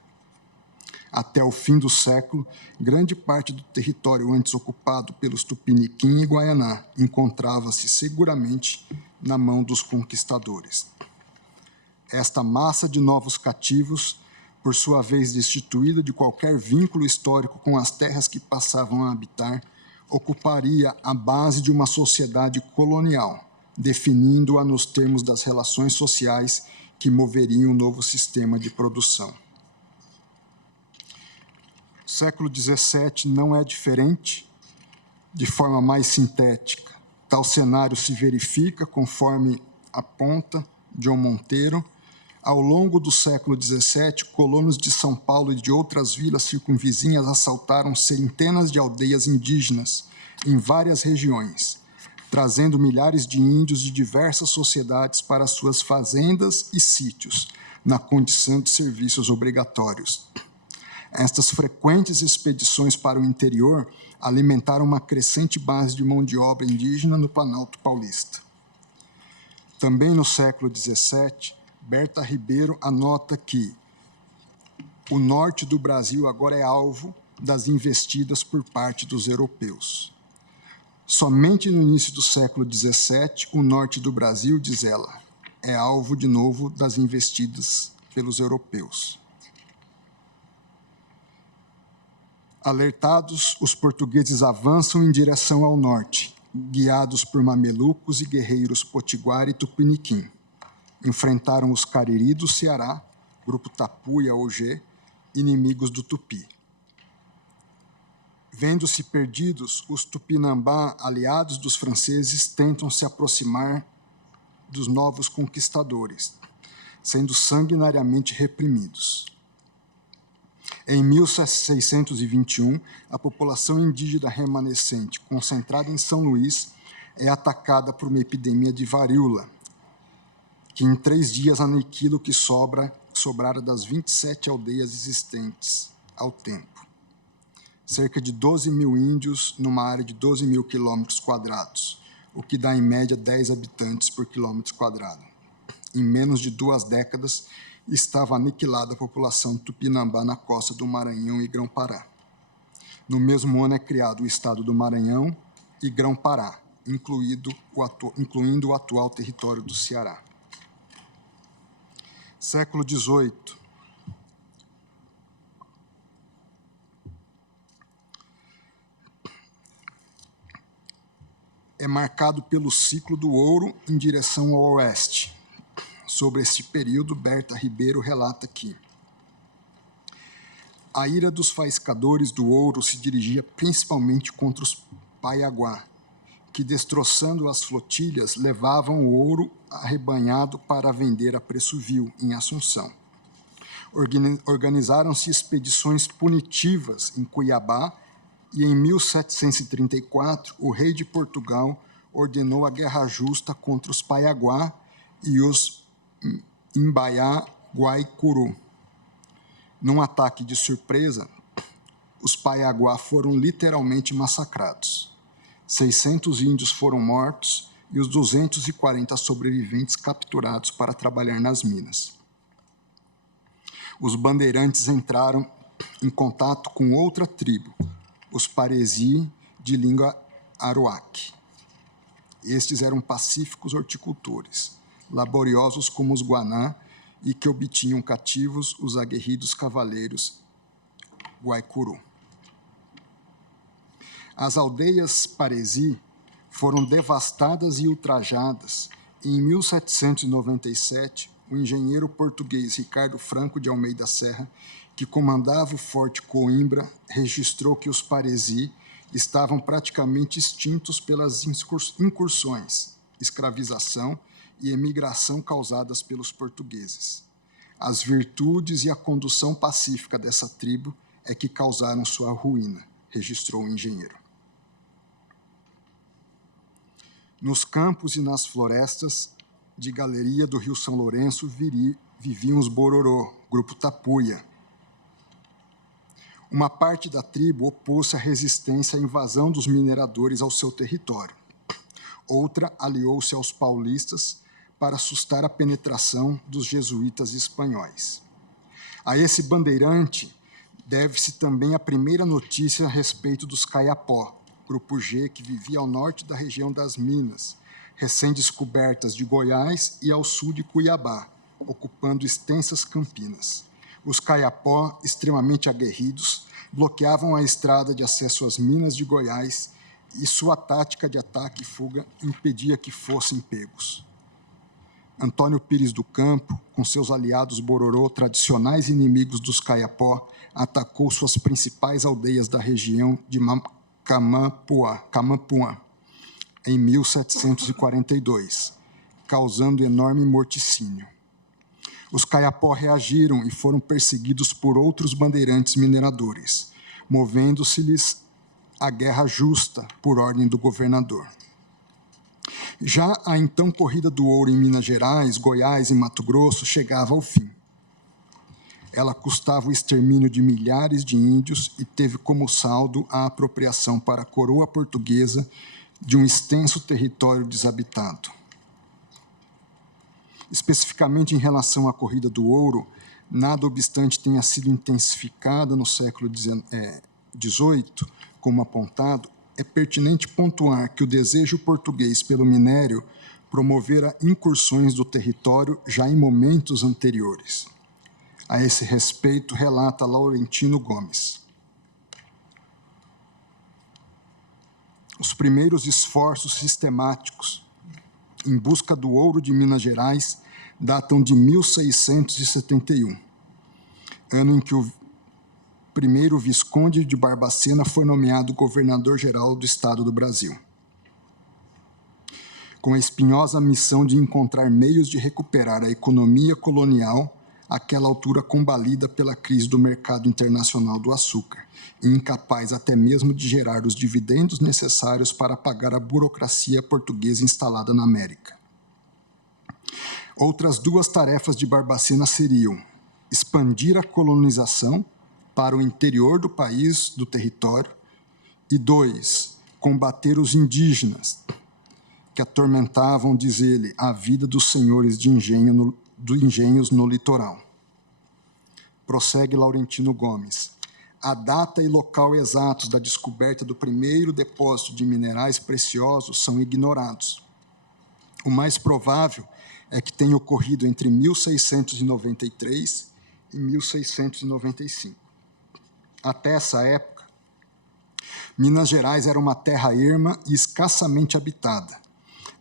Até o fim do século, grande parte do território antes ocupado pelos Tupiniquim e Guaianá encontrava-se seguramente na mão dos conquistadores. Esta massa de novos cativos, por sua vez destituída de qualquer vínculo histórico com as terras que passavam a habitar, ocuparia a base de uma sociedade colonial, definindo-a nos termos das relações sociais que moveriam o novo sistema de produção. O século XVII não é diferente. De forma mais sintética, tal cenário se verifica, conforme aponta John Monteiro. Ao longo do século XVII, colonos de São Paulo e de outras vilas circunvizinhas assaltaram centenas de aldeias indígenas em várias regiões, trazendo milhares de índios de diversas sociedades para suas fazendas e sítios, na condição de serviços obrigatórios. Estas frequentes expedições para o interior alimentaram uma crescente base de mão de obra indígena no Planalto Paulista. Também no século XVII, Berta Ribeiro anota que o norte do Brasil agora é alvo das investidas por parte dos europeus. Somente no início do século XVII, o norte do Brasil, diz ela, é alvo de novo das investidas pelos europeus. Alertados, os portugueses avançam em direção ao norte, guiados por mamelucos e guerreiros potiguar e tupiniquim. Enfrentaram os Cariri do Ceará, grupo Tapu e Aogê, inimigos do Tupi. Vendo-se perdidos, os Tupinambá, aliados dos franceses, tentam se aproximar dos novos conquistadores, sendo sanguinariamente reprimidos. Em 1621, a população indígena remanescente, concentrada em São Luís, é atacada por uma epidemia de varíola, que em 3 dias aniquila o que sobrara das 27 aldeias existentes ao tempo. Cerca de 12 mil índios numa área de 12 mil quilômetros quadrados, o que dá em média 10 habitantes por quilômetro quadrado. Em menos de 2 décadas, estava aniquilada a população tupinambá na costa do Maranhão e Grão-Pará. No mesmo ano é criado o estado do Maranhão e Grão-Pará, incluindo o atual território do Ceará. Século XVIII. É marcado pelo ciclo do ouro em direção ao oeste. Sobre este período, Berta Ribeiro relata que a ira dos faiscadores do ouro se dirigia principalmente contra os Paiaguá, que, destroçando as flotilhas, levavam o ouro arrebanhado para vender a preço vil em Assunção. Organizaram-se expedições punitivas em Cuiabá e, em 1734, o rei de Portugal ordenou a guerra justa contra os Paiaguá e os Imbaiá-Guaicuru. Num ataque de surpresa, os Paiaguá foram literalmente massacrados. 600 índios foram mortos e os 240 sobreviventes capturados para trabalhar nas minas. Os bandeirantes entraram em contato com outra tribo, os Paresi, de língua aroaque. Estes eram pacíficos horticultores, laboriosos como os Guaná, e que obtinham cativos os aguerridos cavaleiros Guaicuru. As aldeias Paresi foram devastadas e ultrajadas, e em 1797, o engenheiro português Ricardo Franco de Almeida Serra, que comandava o Forte Coimbra, registrou que os Paresi estavam praticamente extintos pelas incursões, escravização e emigração causadas pelos portugueses. As virtudes e a condução pacífica dessa tribo é que causaram sua ruína, registrou o engenheiro. Nos campos e nas florestas de galeria do Rio São Lourenço viviam os Bororô, grupo Tapuia. Uma parte da tribo opôs-se à resistência à invasão dos mineradores ao seu território. Outra aliou-se aos paulistas para assustar a penetração dos jesuítas espanhóis. A esse bandeirante deve-se também a primeira notícia a respeito dos Caiapó, grupo G, que vivia ao norte da região das Minas, recém-descobertas de Goiás e ao sul de Cuiabá, ocupando extensas campinas. Os Caiapó, extremamente aguerridos, bloqueavam a estrada de acesso às minas de Goiás e sua tática de ataque e fuga impedia que fossem pegos. Antônio Pires do Campo, com seus aliados Bororô, tradicionais inimigos dos Caiapó, atacou suas principais aldeias da região de Camapuã, em 1742, causando enorme morticínio. Os Caiapó reagiram e foram perseguidos por outros bandeirantes mineradores, movendo-se-lhes a guerra justa por ordem do governador. Já a então corrida do ouro em Minas Gerais, Goiás e Mato Grosso chegava ao fim. Ela custava o extermínio de milhares de índios e teve como saldo a apropriação para a coroa portuguesa de um extenso território desabitado. Especificamente em relação à corrida do ouro, nada obstante tenha sido intensificada no século XVIII, como apontado, é pertinente pontuar que o desejo português pelo minério promovera incursões do território já em momentos anteriores. A esse respeito, relata Laurentino Gomes. Os primeiros esforços sistemáticos em busca do ouro de Minas Gerais datam de 1671, ano em que o primeiro Visconde de Barbacena foi nomeado governador-geral do Estado do Brasil, com a espinhosa missão de encontrar meios de recuperar a economia colonial, àquela altura combalida pela crise do mercado internacional do açúcar, e incapaz até mesmo de gerar os dividendos necessários para pagar a burocracia portuguesa instalada na América. Outras duas tarefas de Barbacena seriam expandir a colonização para o interior do país, do território, e 2, combater os indígenas, que atormentavam, diz ele, a vida dos senhores de engenhos no litoral. Prossegue Laurentino Gomes. A data e local exatos da descoberta do primeiro depósito de minerais preciosos são ignorados. O mais provável é que tenha ocorrido entre 1693 e 1695. Até essa época, Minas Gerais era uma terra erma e escassamente habitada,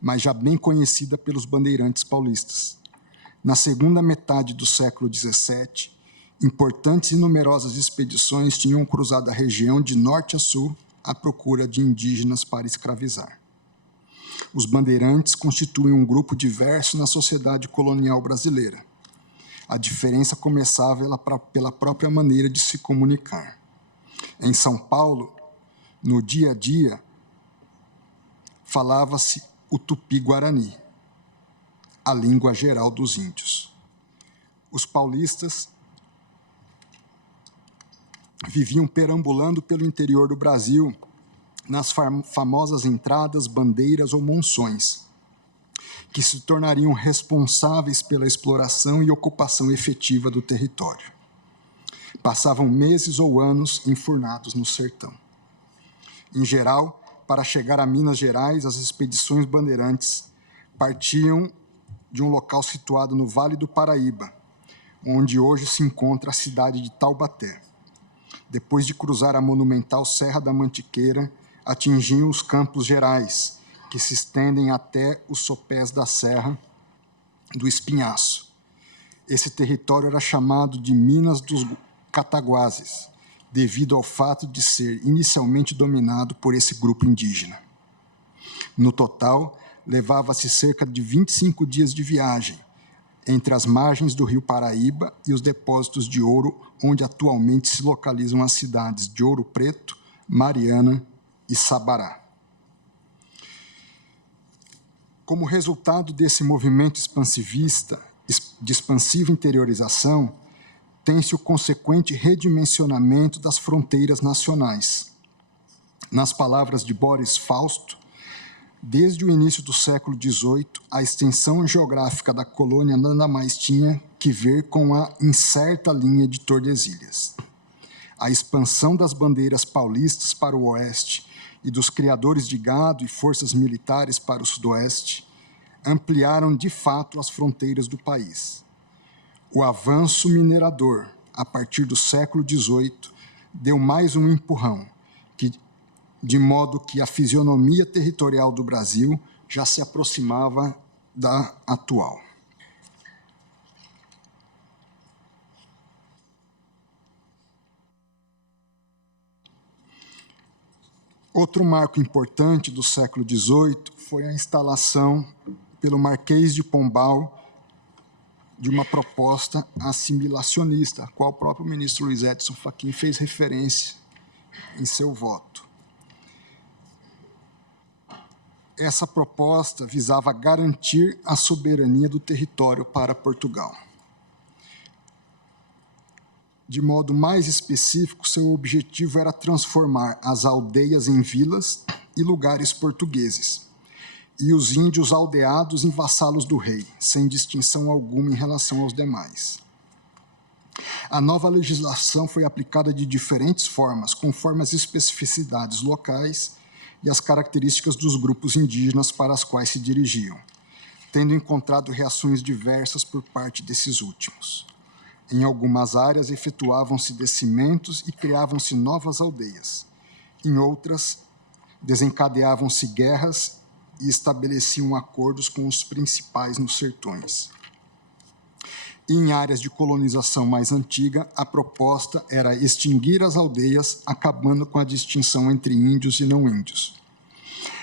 mas já bem conhecida pelos bandeirantes paulistas. Na segunda metade do século XVII, importantes e numerosas expedições tinham cruzado a região de norte a sul à procura de indígenas para escravizar. Os bandeirantes constituem um grupo diverso na sociedade colonial brasileira. A diferença começava pela própria maneira de se comunicar. Em São Paulo, no dia a dia, falava-se o tupi-guarani, a língua geral dos índios. Os paulistas viviam perambulando pelo interior do Brasil, nas famosas entradas, bandeiras ou monções, que se tornariam responsáveis pela exploração e ocupação efetiva do território. Passavam meses ou anos enfurnados no sertão. Em geral, para chegar a Minas Gerais, as expedições bandeirantes partiam de um local situado no Vale do Paraíba, onde hoje se encontra a cidade de Taubaté. Depois de cruzar a monumental Serra da Mantiqueira, atingiam os Campos Gerais, que se estendem até os sopés da Serra do Espinhaço. Esse território era chamado de Minas dos Cataguases, devido ao fato de ser inicialmente dominado por esse grupo indígena. No total, levava-se cerca de 25 dias de viagem, entre as margens do rio Paraíba e os depósitos de ouro, onde atualmente se localizam as cidades de Ouro Preto, Mariana e Sabará. Como resultado desse movimento expansivista, de expansiva interiorização, tem-se o consequente redimensionamento das fronteiras nacionais. Nas palavras de Boris Fausto, desde o início do século XVIII, a extensão geográfica da colônia nada mais tinha que ver com a incerta linha de Tordesilhas. A expansão das bandeiras paulistas para o oeste e dos criadores de gado e forças militares para o sudoeste ampliaram de fato as fronteiras do país. O avanço minerador, a partir do século XVIII, deu mais um empurrão, de modo que a fisionomia territorial do Brasil já se aproximava da atual. Outro marco importante do século XVIII foi a instalação pelo Marquês de Pombal de uma proposta assimilacionista, a qual o próprio ministro Luiz Edson Fachin fez referência em seu voto. Essa proposta visava garantir a soberania do território para Portugal. De modo mais específico, seu objetivo era transformar as aldeias em vilas e lugares portugueses, e os índios aldeados em vassalos do rei, sem distinção alguma em relação aos demais. A nova legislação foi aplicada de diferentes formas, conforme as especificidades locais e as características dos grupos indígenas para as quais se dirigiam, tendo encontrado reações diversas por parte desses últimos. Em algumas áreas, efetuavam-se descimentos e criavam-se novas aldeias. Em outras, desencadeavam-se guerras e estabeleciam acordos com os principais nos sertões. Em áreas de colonização mais antiga, a proposta era extinguir as aldeias, acabando com a distinção entre índios e não índios.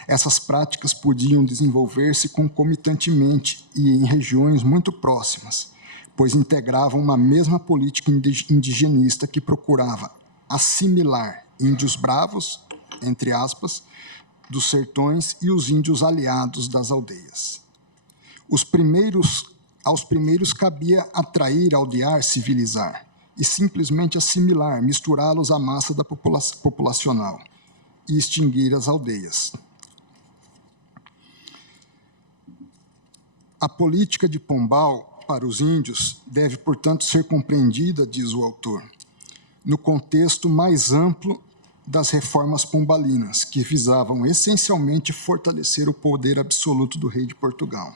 Essas práticas podiam desenvolver-se concomitantemente e em regiões muito próximas, pois integravam uma mesma política indigenista que procurava assimilar índios bravos, entre aspas, dos sertões e os índios aliados das aldeias. Aos primeiros cabia atrair, aldear, civilizar, e simplesmente assimilar, misturá-los à massa da populacional e extinguir as aldeias. A política de Pombal para os índios deve, portanto, ser compreendida, diz o autor, no contexto mais amplo das reformas pombalinas, que visavam essencialmente fortalecer o poder absoluto do rei de Portugal.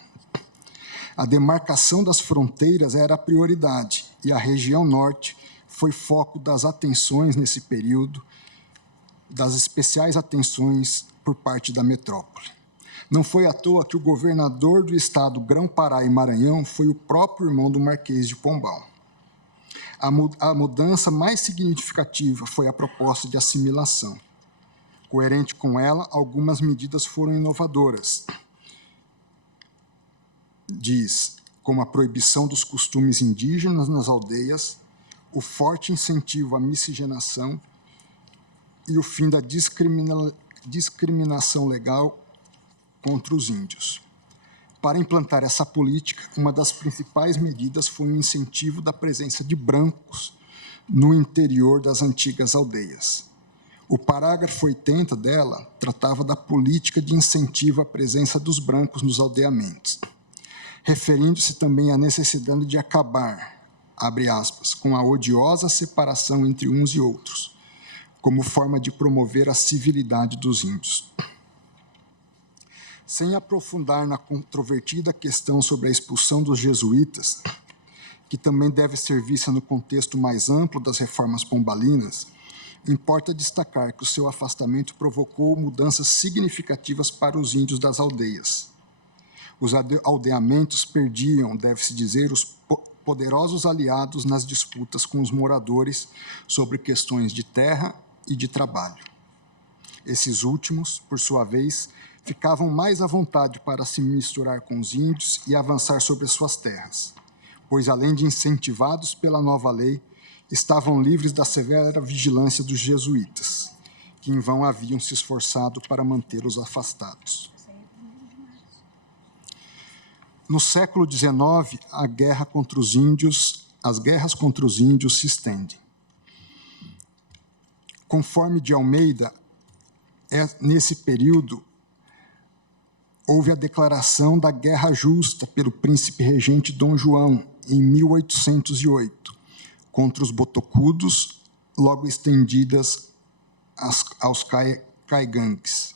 A demarcação das fronteiras era a prioridade, e a região norte foi foco das atenções nesse período, das especiais atenções por parte da metrópole. Não foi à toa que o governador do estado Grão-Pará e Maranhão foi o próprio irmão do Marquês de Pombal. A mudança mais significativa foi a proposta de assimilação. Coerente com ela, algumas medidas foram inovadoras. diz, como a proibição dos costumes indígenas nas aldeias, o forte incentivo à miscigenação e o fim da discriminação legal contra os índios. Para implantar essa política, uma das principais medidas foi o incentivo da presença de brancos no interior das antigas aldeias. O parágrafo 80 dela tratava da política de incentivo à presença dos brancos nos aldeamentos, referindo-se também à necessidade de acabar, abre aspas, com a odiosa separação entre uns e outros, como forma de promover a civilidade dos índios. Sem aprofundar na controvertida questão sobre a expulsão dos jesuítas, que também deve ser vista no contexto mais amplo das reformas pombalinas, importa destacar que o seu afastamento provocou mudanças significativas para os índios das aldeias. Os aldeamentos perdiam, deve-se dizer, os poderosos aliados nas disputas com os moradores sobre questões de terra e de trabalho. Esses últimos, por sua vez, ficavam mais à vontade para se misturar com os índios e avançar sobre as suas terras, pois, além de incentivados pela nova lei, estavam livres da severa vigilância dos jesuítas, que em vão haviam se esforçado para mantê-los afastados. No século XIX, as guerras contra os índios se estendem. Conforme de Almeida, nesse período, houve a declaração da Guerra Justa pelo príncipe regente Dom João, em 1808, contra os botocudos, logo estendidas aos caigangues.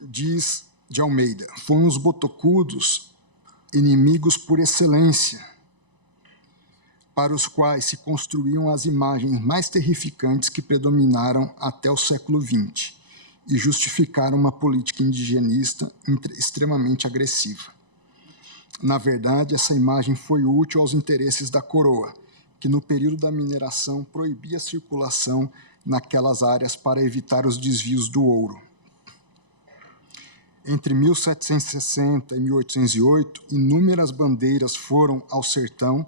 Diz de Almeida, foram os botocudos inimigos por excelência, para os quais se construíam as imagens mais terrificantes que predominaram até o século XX e justificaram uma política indigenista extremamente agressiva. Na verdade, essa imagem foi útil aos interesses da coroa, que no período da mineração proibia a circulação naquelas áreas para evitar os desvios do ouro. Entre 1760 e 1808, inúmeras bandeiras foram ao sertão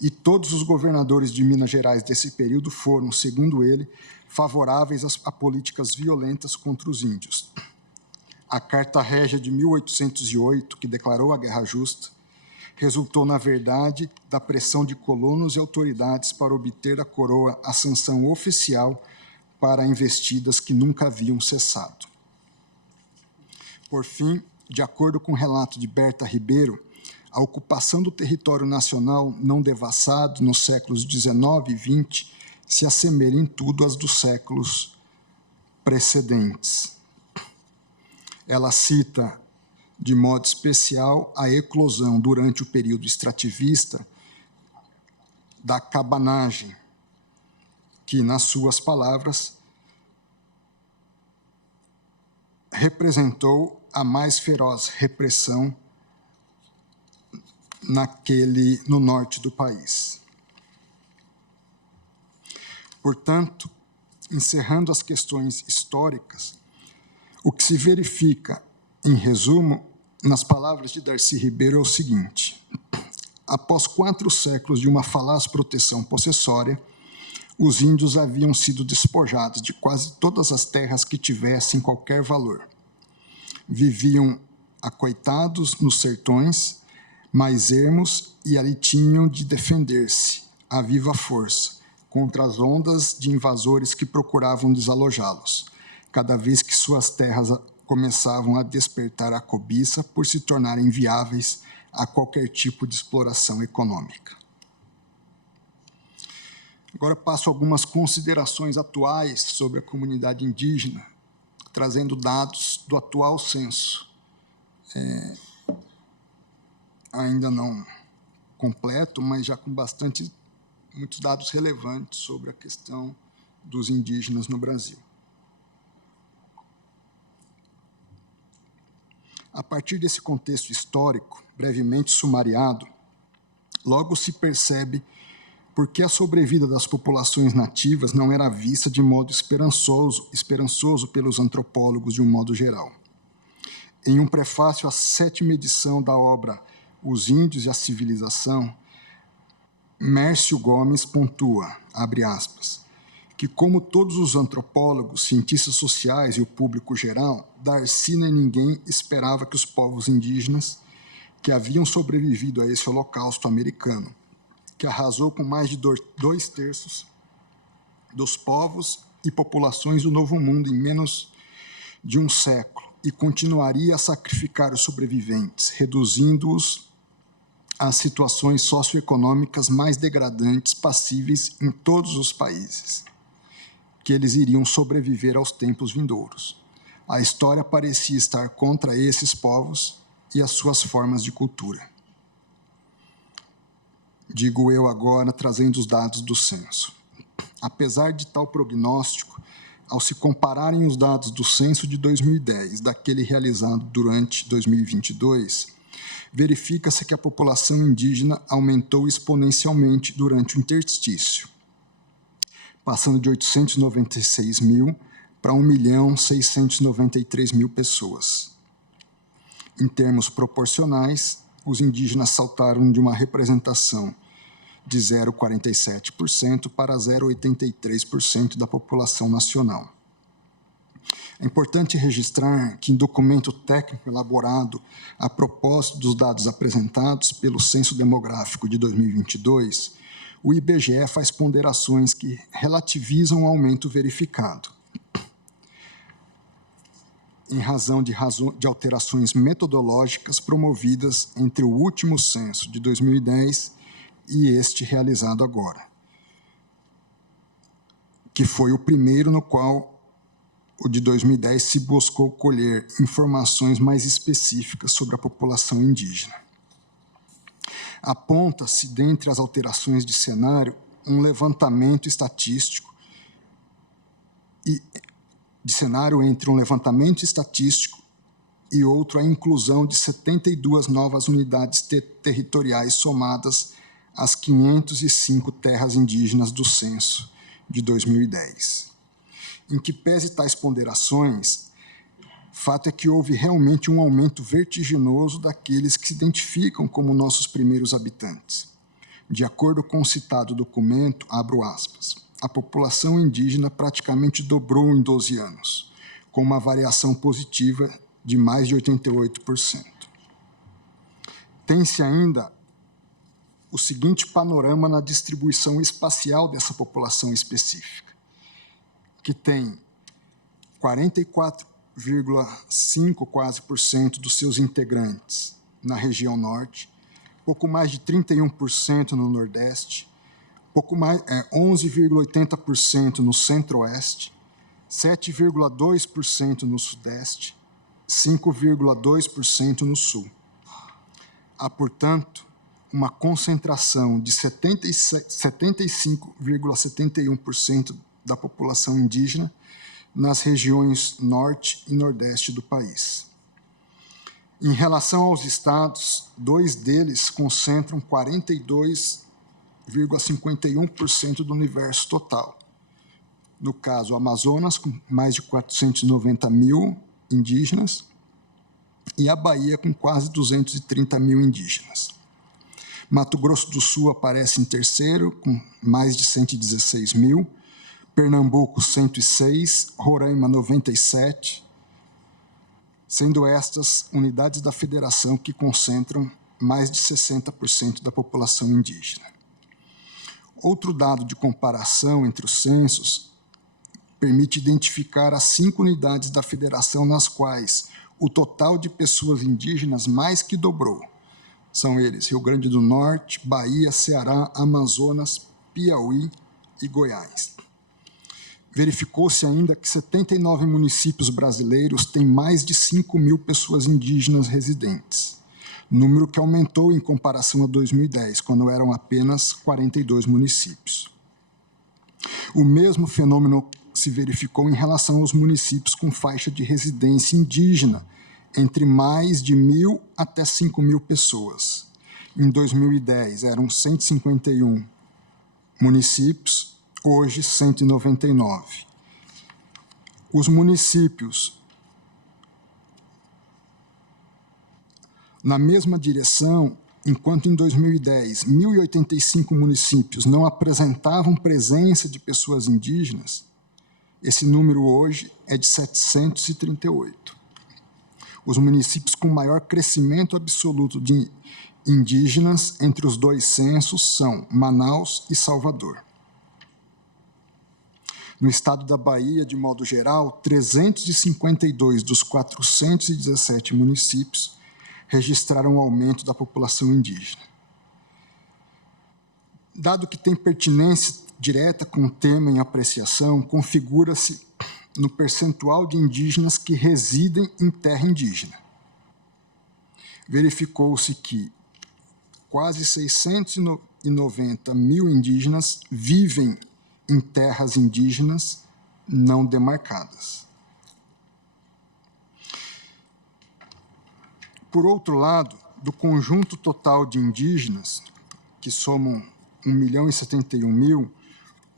e todos os governadores de Minas Gerais desse período foram, segundo ele, favoráveis a políticas violentas contra os índios. A Carta Régia de 1808, que declarou a Guerra Justa, resultou, na verdade, da pressão de colonos e autoridades para obter da coroa a sanção oficial para investidas que nunca haviam cessado. Por fim, de acordo com o relato de Berta Ribeiro, a ocupação do território nacional não devassado nos séculos XIX e XX se assemelha em tudo às dos séculos precedentes. Ela cita, de modo especial, a eclosão durante o período extrativista da cabanagem, que, nas suas palavras, representou a mais feroz repressão no norte do país. Portanto, encerrando as questões históricas, o que se verifica, em resumo, nas palavras de Darcy Ribeiro é o seguinte: após 4 séculos de uma falaz proteção possessória, os índios haviam sido despojados de quase todas as terras que tivessem qualquer valor. Viviam acoitados nos sertões, mais ermos, e ali tinham de defender-se, à viva força, contra as ondas de invasores que procuravam desalojá-los, cada vez que suas terras começavam a despertar a cobiça por se tornarem viáveis a qualquer tipo de exploração econômica. Agora passo algumas considerações atuais sobre a comunidade indígena, trazendo dados do atual censo. Ainda não completo, mas já com muitos dados relevantes sobre a questão dos indígenas no Brasil. A partir desse contexto histórico, brevemente sumariado, logo se percebe porque a sobrevida das populações nativas não era vista de modo esperançoso pelos antropólogos de um modo geral. Em um prefácio à 7ª edição da obra Os Índios e a Civilização, Mércio Gomes pontua, abre aspas, que como todos os antropólogos, cientistas sociais e o público geral, Darcy nem ninguém esperava que os povos indígenas que haviam sobrevivido a esse holocausto americano, que arrasou com mais de 2/3 dos povos e populações do Novo Mundo em menos de um século, e continuaria a sacrificar os sobreviventes, reduzindo-os às situações socioeconômicas mais degradantes passíveis em todos os países, que eles iriam sobreviver aos tempos vindouros. A história parecia estar contra esses povos e as suas formas de cultura. Digo eu agora, trazendo os dados do censo. Apesar de tal prognóstico, ao se compararem os dados do censo de 2010, daquele realizado durante 2022, verifica-se que a população indígena aumentou exponencialmente durante o interstício, passando de 896 mil para 1.693.000 pessoas. Em termos proporcionais, os indígenas saltaram de uma representação de 0,47% para 0,83% da população nacional. É importante registrar que, em documento técnico elaborado a propósito dos dados apresentados pelo Censo Demográfico de 2022, o IBGE faz ponderações que relativizam o aumento verificado, em razão de alterações metodológicas promovidas entre o último censo de 2010 e este realizado agora, que foi o primeiro no qual o de 2010 se buscou colher informações mais específicas sobre a população indígena. Aponta-se, dentre as alterações de cenário, um levantamento estatístico entre um levantamento estatístico e outro a inclusão de 72 novas unidades territoriais somadas às 505 terras indígenas do censo de 2010. Em que pese tais ponderações, fato é que houve realmente um aumento vertiginoso daqueles que se identificam como nossos primeiros habitantes. De acordo com o citado documento, abro aspas, a população indígena praticamente dobrou em 12 anos, com uma variação positiva de mais de 88%. Tem-se ainda o seguinte panorama na distribuição espacial dessa população específica, que tem 44,5% quase dos seus integrantes na região norte, pouco mais de 31% no nordeste, pouco mais 11,80% no centro-oeste, 7,2% no sudeste, 5,2% no sul. Há, portanto, uma concentração de 75,71% da população indígena nas regiões norte e nordeste do país. Em relação aos estados, 2 deles concentram 42,51% do universo total. No caso, o Amazonas, com mais de 490 mil indígenas, e a Bahia, com quase 230 mil indígenas. Mato Grosso do Sul aparece em terceiro, com mais de 116 mil, Pernambuco, 106, Roraima, 97, sendo estas unidades da federação que concentram mais de 60% da população indígena. Outro dado de comparação entre os censos permite identificar as 5 unidades da federação nas quais o total de pessoas indígenas mais que dobrou. São eles Rio Grande do Norte, Bahia, Ceará, Amazonas, Piauí e Goiás. Verificou-se ainda que 79 municípios brasileiros têm mais de 5 mil pessoas indígenas residentes, número que aumentou em comparação a 2010, quando eram apenas 42 municípios. O mesmo fenômeno se verificou em relação aos municípios com faixa de residência indígena, entre mais de 1.000 até 5 mil pessoas. Em 2010, eram 151 municípios, hoje 199. Os municípios na mesma direção, enquanto em 2010, 1.085 municípios não apresentavam presença de pessoas indígenas, esse número hoje é de 738. Os municípios com maior crescimento absoluto de indígenas entre os dois censos são Manaus e Salvador. No estado da Bahia, de modo geral, 352 dos 417 municípios registraram um aumento da população indígena. Dado que tem pertinência direta com o tema em apreciação, configura-se no percentual de indígenas que residem em terra indígena. Verificou-se que quase 690 mil indígenas vivem em terras indígenas não demarcadas. Por outro lado, do conjunto total de indígenas, que somam 1.071.000,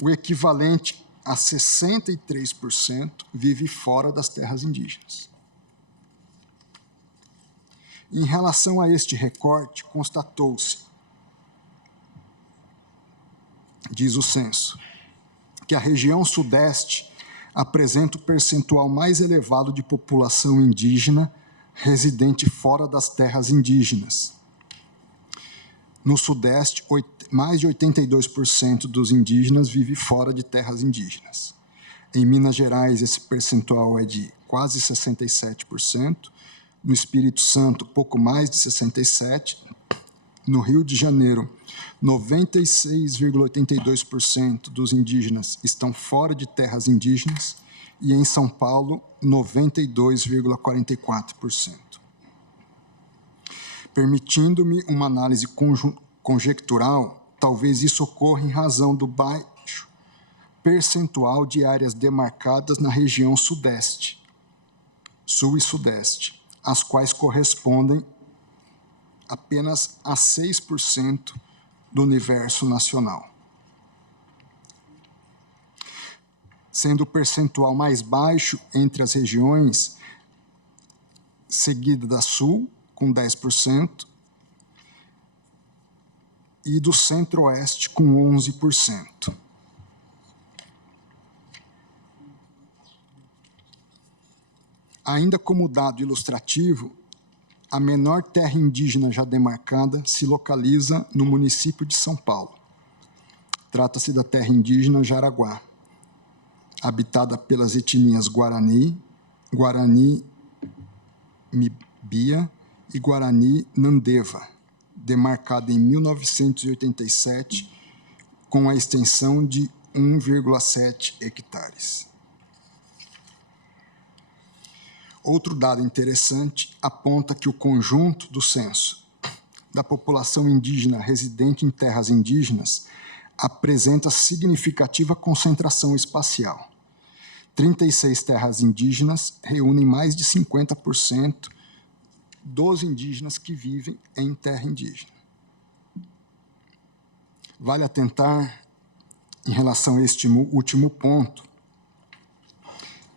o equivalente a 63% vive fora das terras indígenas. Em relação a este recorte, constatou-se, diz o censo, que a região sudeste apresenta o percentual mais elevado de população indígena residente fora das terras indígenas. No Sudeste, mais de 82% dos indígenas vive fora de terras indígenas. Em Minas Gerais, esse percentual é de quase 67%. No Espírito Santo, pouco mais de 67%. No Rio de Janeiro, 96,82% dos indígenas estão fora de terras indígenas. E em São Paulo, 92,44%. Permitindo-me uma análise conjectural, talvez isso ocorra em razão do baixo percentual de áreas demarcadas na região sudeste, sul e sudeste, as quais correspondem apenas a 6% do universo nacional. Sendo o percentual mais baixo entre as regiões, seguida da Sul, com 10%, e do Centro-Oeste, com 11%. Ainda como dado ilustrativo, a menor terra indígena já demarcada se localiza no município de São Paulo. Trata-se da terra indígena Jaraguá, habitada pelas etnias Guarani, Guarani Mibia e Guarani Nandeva, demarcada em 1987, com a extensão de 1,7 hectares. Outro dado interessante aponta que o conjunto do censo da população indígena residente em terras indígenas apresenta significativa concentração espacial. 36 terras indígenas reúnem mais de 50% dos indígenas que vivem em terra indígena. Vale atentar, em relação a este último ponto,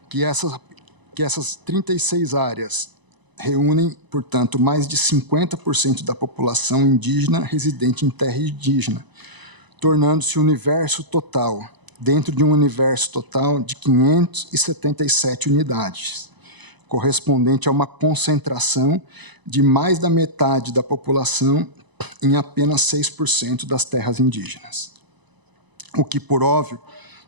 que essas 36 áreas reúnem, portanto, mais de 50% da população indígena residente em terra indígena, tornando-se o universo total, dentro de um universo total de 577 unidades, correspondente a uma concentração de mais da metade da população em apenas 6% das terras indígenas. O que, por óbvio,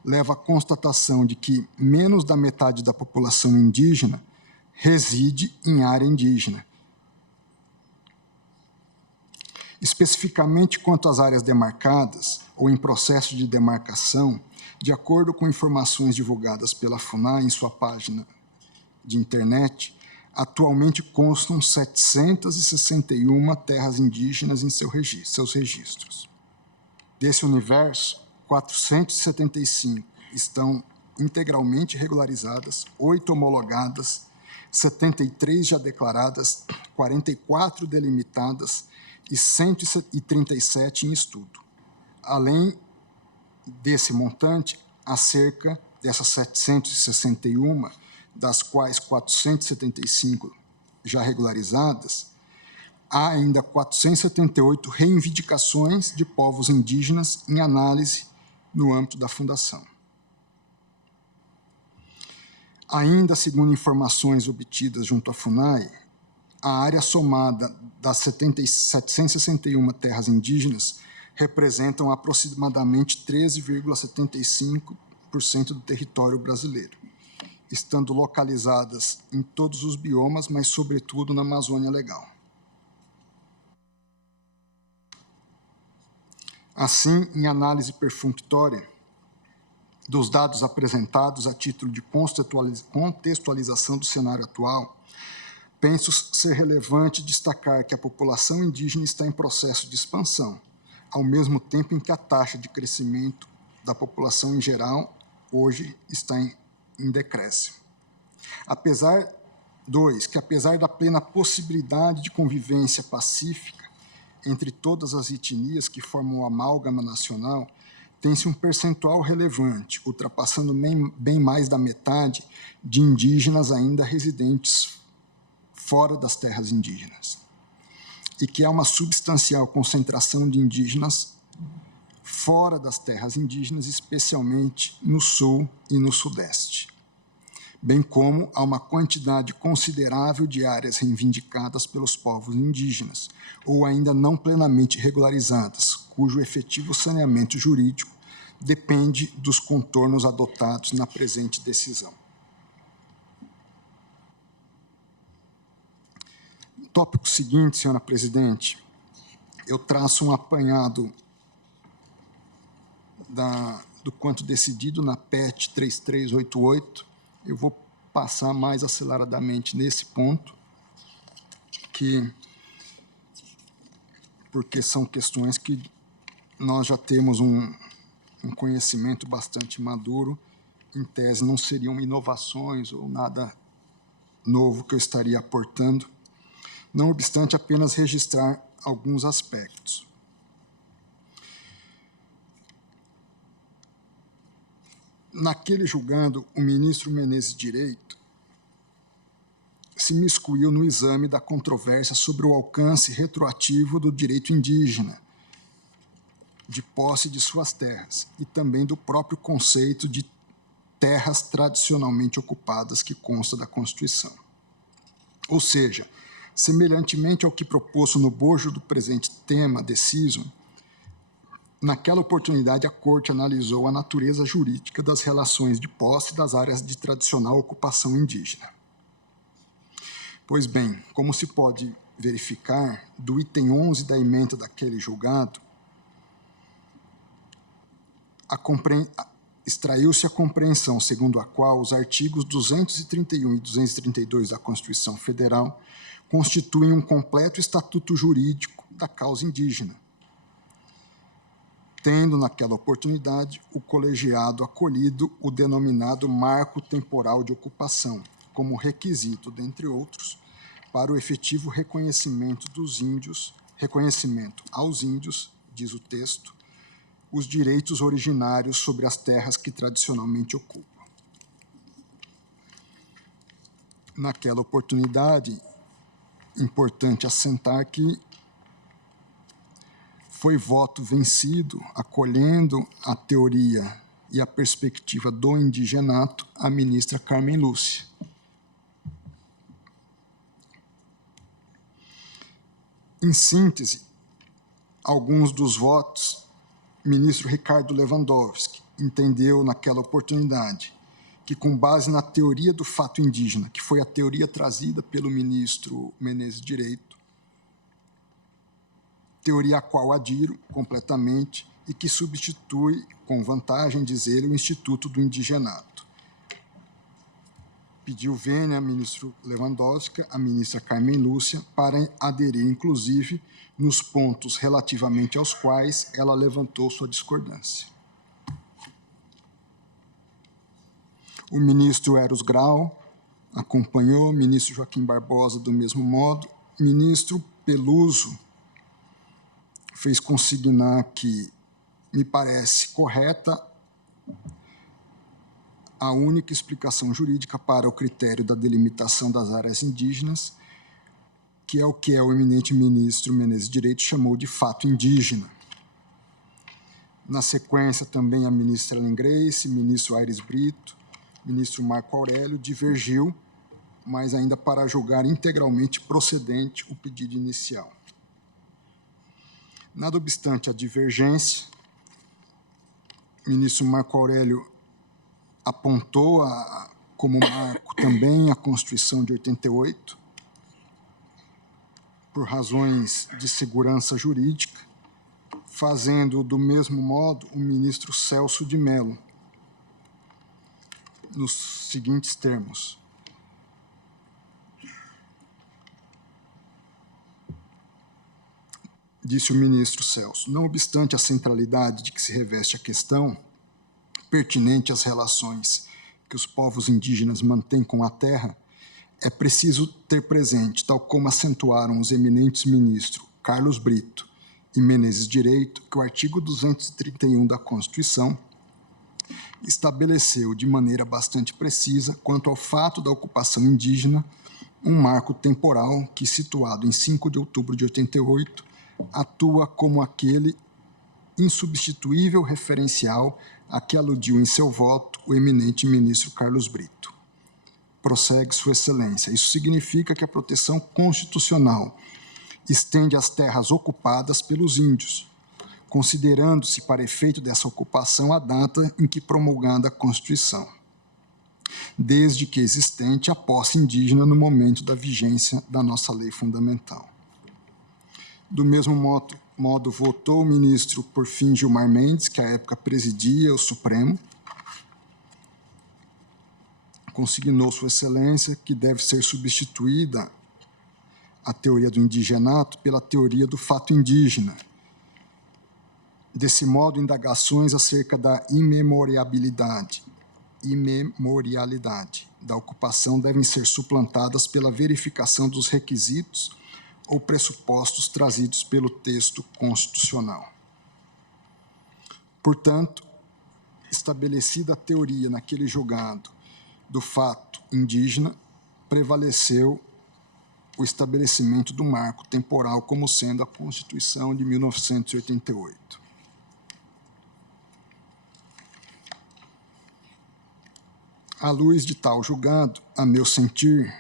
leva à constatação de que menos da metade da população indígena reside em área indígena. Especificamente quanto às áreas demarcadas ou em processo de demarcação, de acordo com informações divulgadas pela FUNAI em sua página de internet, atualmente constam 761 terras indígenas em seus registros. Desse universo, 475 estão integralmente regularizadas, 8 homologadas, 73 já declaradas, 44 delimitadas e 137 em estudo, além desse montante, há cerca dessas 761, das quais 475 já regularizadas, há ainda 478 reivindicações de povos indígenas em análise no âmbito da Fundação. Ainda segundo informações obtidas junto à FUNAI, a área somada das 761 terras indígenas representam aproximadamente 13,75% do território brasileiro, estando localizadas em todos os biomas, mas sobretudo na Amazônia Legal. Assim, em análise perfunctória dos dados apresentados a título de contextualização do cenário atual, penso ser relevante destacar que a população indígena está em processo de expansão, ao mesmo tempo em que a taxa de crescimento da população em geral hoje está em decréscimo. Apesar da plena possibilidade de convivência pacífica entre todas as etnias que formam o amálgama nacional, tem-se um percentual relevante, ultrapassando bem mais da metade de indígenas ainda residentes fora das terras indígenas, e que há uma substancial concentração de indígenas fora das terras indígenas, especialmente no sul e no sudeste, bem como há uma quantidade considerável de áreas reivindicadas pelos povos indígenas, ou ainda não plenamente regularizadas, cujo efetivo saneamento jurídico depende dos contornos adotados na presente decisão. No tópico seguinte, senhora presidente, eu traço um apanhado do quanto decidido na PET 3388. Eu vou passar mais aceleradamente nesse ponto, porque são questões que nós já temos um conhecimento bastante maduro, em tese não seriam inovações ou nada novo que eu estaria aportando, não obstante apenas registrar alguns aspectos. Naquele julgado, o ministro Menezes Direito se miscuiu no exame da controvérsia sobre o alcance retroativo do direito indígena, de posse de suas terras, e também do próprio conceito de terras tradicionalmente ocupadas que consta da Constituição. Ou seja, semelhantemente ao que proposto no bojo do presente tema deciso, naquela oportunidade a Corte analisou a natureza jurídica das relações de posse das áreas de tradicional ocupação indígena. Pois bem, como se pode verificar, do item 11 da ementa daquele julgado, extraiu-se a compreensão segundo a qual os artigos 231 e 232 da Constituição Federal constituem um completo estatuto jurídico da causa indígena, tendo, naquela oportunidade, o colegiado acolhido o denominado marco temporal de ocupação, como requisito, dentre outros, para o efetivo reconhecimento aos índios, diz o texto, os direitos originários sobre as terras que tradicionalmente ocupam. Naquela oportunidade, importante assentar que foi voto vencido, acolhendo a teoria e a perspectiva do indigenato, a ministra Carmen Lúcia. Em síntese, alguns dos votos, o ministro Ricardo Lewandowski entendeu naquela oportunidade que, com base na teoria do fato indígena, que foi a teoria trazida pelo ministro Menezes Direito, teoria a qual adiro completamente e que substitui, com vantagem, diz ele, o Instituto do Indigenato. Pediu vênia ao ministro Lewandowski, à ministra Carmen Lúcia, para aderir, inclusive, nos pontos relativamente aos quais ela levantou sua discordância. O ministro Eros Grau acompanhou, o ministro Joaquim Barbosa do mesmo modo, o ministro Peluso fez consignar que me parece correta a única explicação jurídica para o critério da delimitação das áreas indígenas, que é o eminente ministro Menezes Direito chamou de fato indígena. Na sequência, também a ministra Ellen Grace, ministro Aires Brito, ministro Marco Aurélio divergiu, mas ainda para julgar integralmente procedente o pedido inicial. Nada obstante a divergência, o ministro Marco Aurélio apontou como marco também a Constituição de 88, por razões de segurança jurídica, fazendo do mesmo modo o ministro Celso de Mello, nos seguintes termos. Disse o ministro Celso, não obstante a centralidade de que se reveste a questão, pertinente às relações que os povos indígenas mantêm com a terra, é preciso ter presente, tal como acentuaram os eminentes ministros Carlos Brito e Menezes Direito, que o artigo 231 da Constituição estabeleceu de maneira bastante precisa, quanto ao fato da ocupação indígena, um marco temporal que, situado em 5 de outubro de 88, atua como aquele insubstituível referencial a que aludiu em seu voto o eminente ministro Carlos Brito. Prossegue Sua Excelência. Isso significa que a proteção constitucional estende às terras ocupadas pelos índios, considerando-se para efeito dessa ocupação a data em que promulgada a Constituição, desde que existente a posse indígena no momento da vigência da nossa lei fundamental. Do mesmo modo, votou o ministro, por fim, Gilmar Mendes, que à época presidia o Supremo, consignou Sua Excelência que deve ser substituída a teoria do indigenato pela teoria do fato indígena. Desse modo, indagações acerca da imemorialidade da ocupação devem ser suplantadas pela verificação dos requisitos ou pressupostos trazidos pelo texto constitucional. Portanto, estabelecida a teoria naquele julgado do fato indígena, prevaleceu o estabelecimento do marco temporal como sendo a Constituição de 1988. À luz de tal julgado, a meu sentir,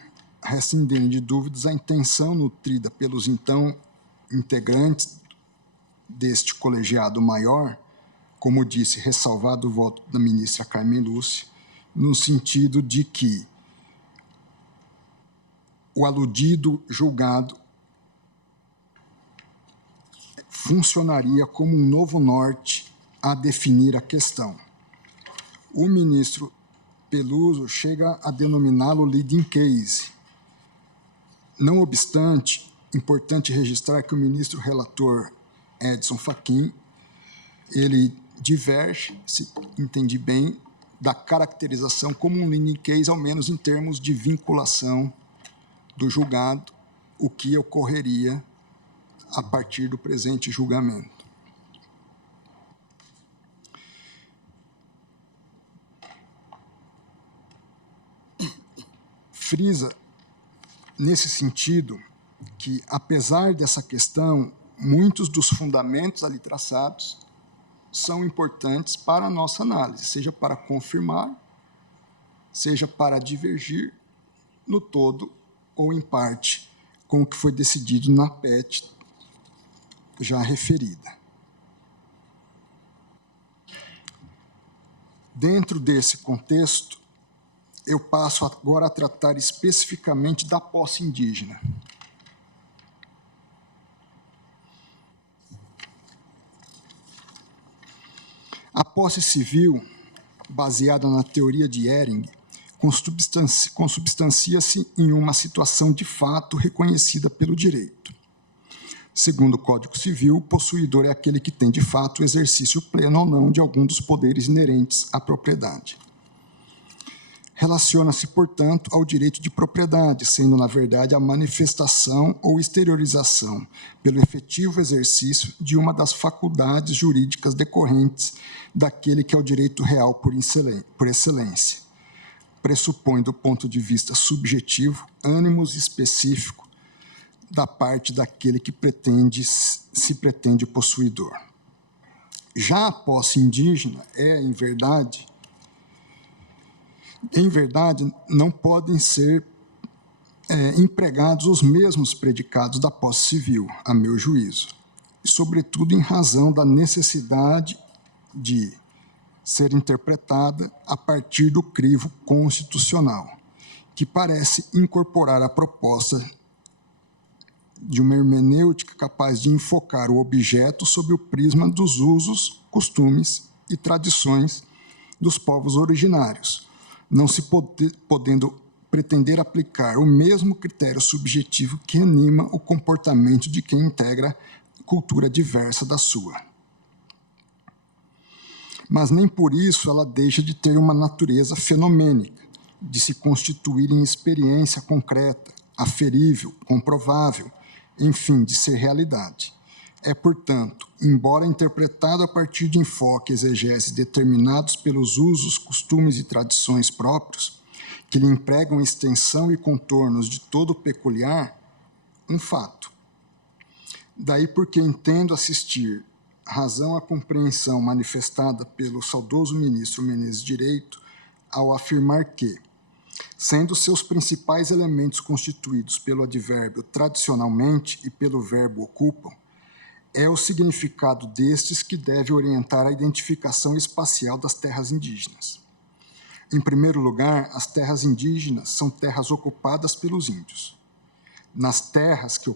resta indene de dúvidas a intenção nutrida pelos então integrantes deste colegiado maior, como disse, ressalvado o voto da ministra Carmen Lúcia, no sentido de que o aludido julgado funcionaria como um novo norte a definir a questão. O ministro Peluso chega a denominá-lo leading case. Não obstante, importante registrar que o ministro relator Edson Fachin, ele diverge, se entendi bem, da caracterização como um leading case, ao menos em termos de vinculação do julgado, o que ocorreria a partir do presente julgamento. Frisa, nesse sentido, que, apesar dessa questão, muitos dos fundamentos ali traçados são importantes para a nossa análise, seja para confirmar, seja para divergir no todo ou em parte com o que foi decidido na PET já referida. Dentro desse contexto, eu passo agora a tratar especificamente da posse indígena. A posse civil, baseada na teoria de Ehring, consubstancia-se em uma situação de fato reconhecida pelo direito. Segundo o Código Civil, o possuidor é aquele que tem de fato o exercício pleno ou não de algum dos poderes inerentes à propriedade. relaciona-se, portanto, ao direito de propriedade, sendo, na verdade, a manifestação ou exteriorização, pelo efetivo exercício de uma das faculdades jurídicas decorrentes daquele que é o direito real por excelência. Pressupõe, do ponto de vista subjetivo, ânimos específico da parte daquele que se pretende possuidor. Já a posse indígena é, em verdade, não podem ser empregados os mesmos predicados da posse civil, a meu juízo, e, sobretudo, em razão da necessidade de ser interpretada a partir do crivo constitucional, que parece incorporar a proposta de uma hermenêutica capaz de enfocar o objeto sob o prisma dos usos, costumes e tradições dos povos originários, não se podendo pretender aplicar o mesmo critério subjetivo que anima o comportamento de quem integra cultura diversa da sua. Mas nem por isso ela deixa de ter uma natureza fenomênica, de se constituir em experiência concreta, aferível, comprovável, enfim, de ser realidade. É, portanto, embora interpretado a partir de enfoques exegeses determinados pelos usos, costumes e tradições próprios, que lhe empregam extensão e contornos de todo peculiar, um fato. Daí porque entendo assistir razão à compreensão manifestada pelo saudoso ministro Menezes Direito ao afirmar que, sendo seus principais elementos constituídos pelo advérbio tradicionalmente e pelo verbo ocupam, é o significado destes que deve orientar a identificação espacial das terras indígenas. Em primeiro lugar, as terras indígenas são terras ocupadas pelos índios. Nas terras que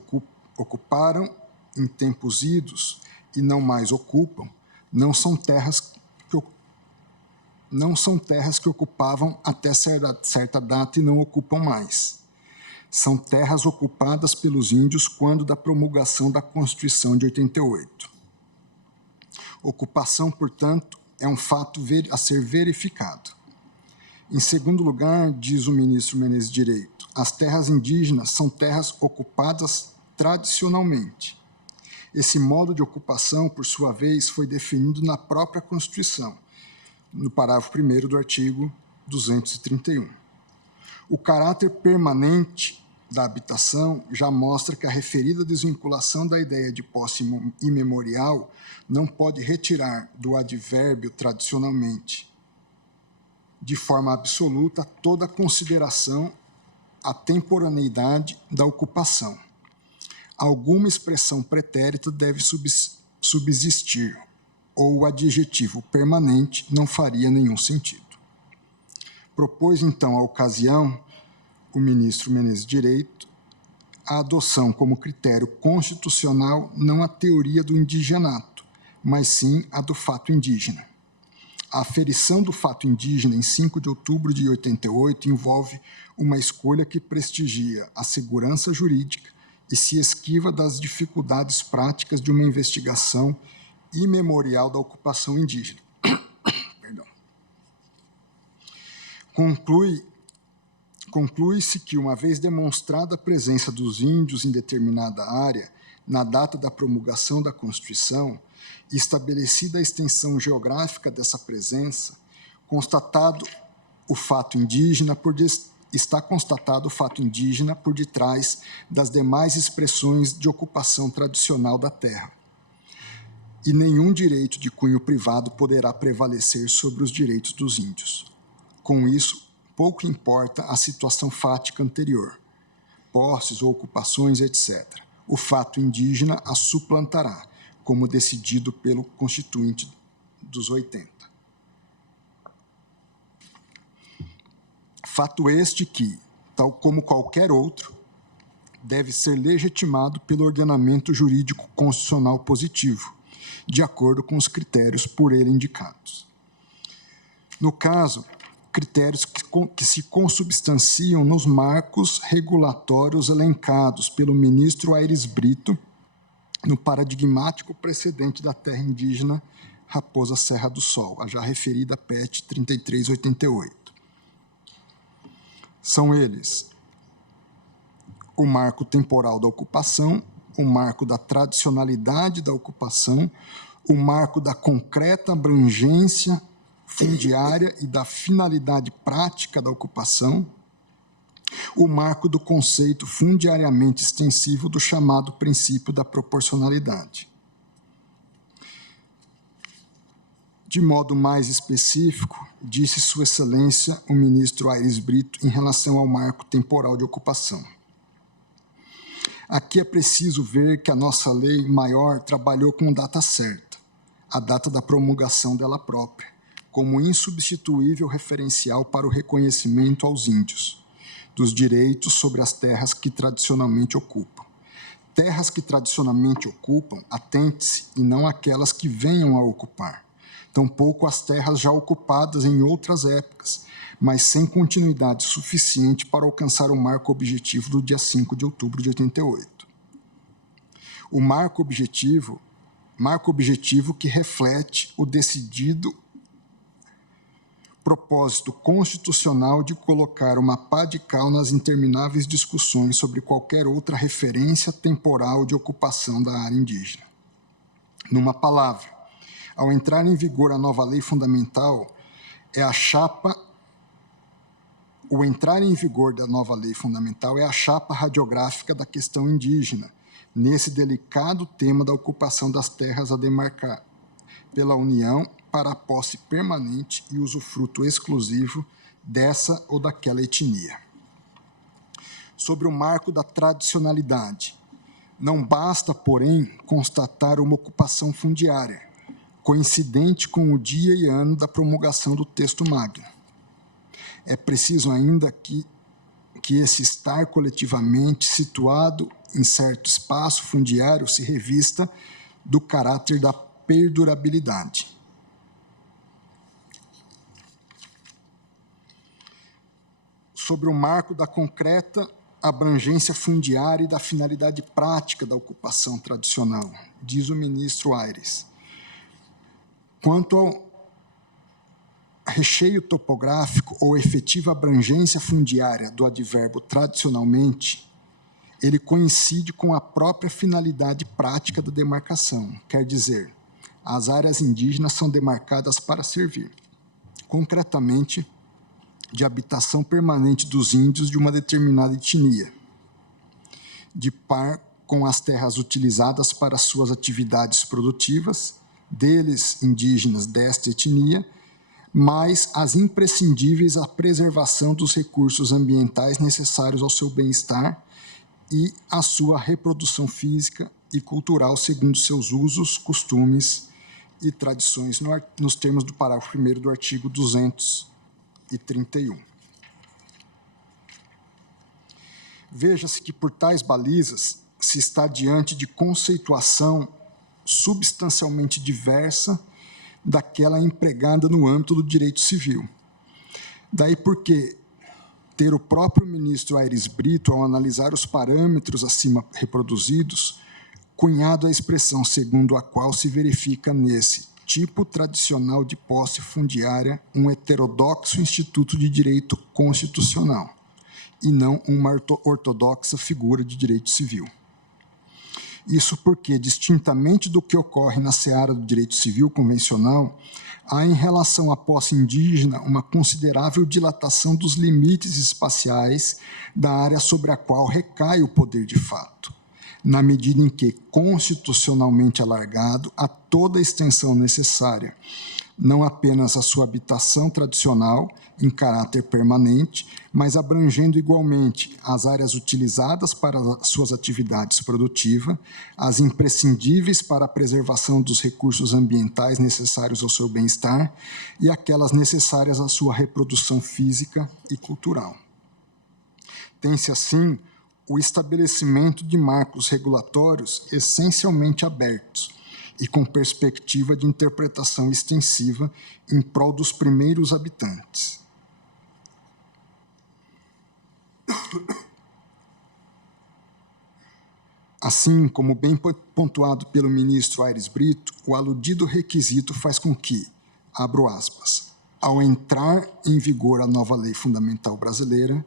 ocuparam em tempos idos e não mais ocupam, não são terras que ocupavam até certa data e não ocupam mais. São terras ocupadas pelos índios quando da promulgação da Constituição de 88. Ocupação, portanto, é um fato a ser verificado. Em segundo lugar, diz o ministro Menezes Direito, as terras indígenas são terras ocupadas tradicionalmente. Esse modo de ocupação, por sua vez, foi definido na própria Constituição, no parágrafo 1º do artigo 231. O caráter permanente da habitação já mostra que a referida desvinculação da ideia de posse imemorial não pode retirar do advérbio tradicionalmente, de forma absoluta, toda consideração à temporaneidade da ocupação. Alguma expressão pretérita deve subsistir, ou o adjetivo permanente não faria nenhum sentido. Propôs, então, à ocasião, o ministro Menezes Direito, a adoção como critério constitucional não a teoria do indigenato, mas sim a do fato indígena. A aferição do fato indígena em 5 de outubro de 88 envolve uma escolha que prestigia a segurança jurídica e se esquiva das dificuldades práticas de uma investigação imemorial da ocupação indígena. Conclui-se que, uma vez demonstrada a presença dos índios em determinada área, na data da promulgação da Constituição, e estabelecida a extensão geográfica dessa presença, está constatado o fato indígena por detrás das demais expressões de ocupação tradicional da terra. E nenhum direito de cunho privado poderá prevalecer sobre os direitos dos índios. Com isso, pouco importa a situação fática anterior, posses ou ocupações, etc. O fato indígena a suplantará, como decidido pelo Constituinte dos 80. Fato este que, tal como qualquer outro, deve ser legitimado pelo ordenamento jurídico constitucional positivo, de acordo com os critérios por ele indicados. No caso, critérios que se consubstanciam nos marcos regulatórios elencados pelo ministro Aires Brito no paradigmático precedente da terra indígena Raposa Serra do Sol, a já referida PET 3388. São eles o marco temporal da ocupação, o marco da tradicionalidade da ocupação, o marco da concreta abrangência fundiária e da finalidade prática da ocupação, o marco do conceito fundiariamente extensivo do chamado princípio da proporcionalidade. De modo mais específico, disse Sua Excelência o ministro Aires Brito em relação ao marco temporal de ocupação. Aqui é preciso ver que a nossa lei maior trabalhou com data certa, a data da promulgação dela própria, como insubstituível referencial para o reconhecimento aos índios dos direitos sobre as terras que tradicionalmente ocupam. Terras que tradicionalmente ocupam, atente-se, e não aquelas que venham a ocupar. Tampouco as terras já ocupadas em outras épocas, mas sem continuidade suficiente para alcançar o marco objetivo do dia 5 de outubro de 88. O marco objetivo que reflete o decidido propósito constitucional de colocar uma pá de cal nas intermináveis discussões sobre qualquer outra referência temporal de ocupação da área indígena. Numa palavra, ao entrar em vigor a nova lei fundamental, o entrar em vigor da nova lei fundamental é a chapa radiográfica da questão indígena, nesse delicado tema da ocupação das terras a demarcar pela União para a posse permanente e usufruto exclusivo dessa ou daquela etnia. Sobre o marco da tradicionalidade, não basta, porém, constatar uma ocupação fundiária, coincidente com o dia e ano da promulgação do texto magno. É preciso ainda que esse estar coletivamente situado em certo espaço fundiário se revista do caráter da perdurabilidade. Sobre o marco da concreta abrangência fundiária e da finalidade prática da ocupação tradicional, diz o ministro Aires. Quanto ao recheio topográfico ou efetiva abrangência fundiária do advérbio tradicionalmente, ele coincide com a própria finalidade prática da demarcação, quer dizer, as áreas indígenas são demarcadas para servir, concretamente, de habitação permanente dos índios de uma determinada etnia, de par com as terras utilizadas para suas atividades produtivas, deles indígenas desta etnia, mas as imprescindíveis à preservação dos recursos ambientais necessários ao seu bem-estar e à sua reprodução física e cultural segundo seus usos, costumes e tradições, nos termos do parágrafo 1º do artigo 231. Veja-se que, por tais balizas, se está diante de conceituação substancialmente diversa daquela empregada no âmbito do direito civil. Daí porque ter o próprio ministro Aires Brito, ao analisar os parâmetros acima reproduzidos, cunhado a expressão segundo a qual se verifica nesse tipo tradicional de posse fundiária um heterodoxo instituto de direito constitucional e não uma ortodoxa figura de direito civil. Isso porque, distintamente do que ocorre na seara do direito civil convencional, há em relação à posse indígena uma considerável dilatação dos limites espaciais da área sobre a qual recai o poder de fato, na medida em que, constitucionalmente alargado, a toda a extensão necessária, não apenas a sua habitação tradicional, em caráter permanente, mas abrangendo igualmente as áreas utilizadas para suas atividades produtivas, as imprescindíveis para a preservação dos recursos ambientais necessários ao seu bem-estar e aquelas necessárias à sua reprodução física e cultural. Tem-se, assim, o estabelecimento de marcos regulatórios essencialmente abertos e com perspectiva de interpretação extensiva em prol dos primeiros habitantes. Assim, como bem pontuado pelo ministro Aires Brito, o aludido requisito faz com que, abro aspas, ao entrar em vigor a nova lei fundamental brasileira,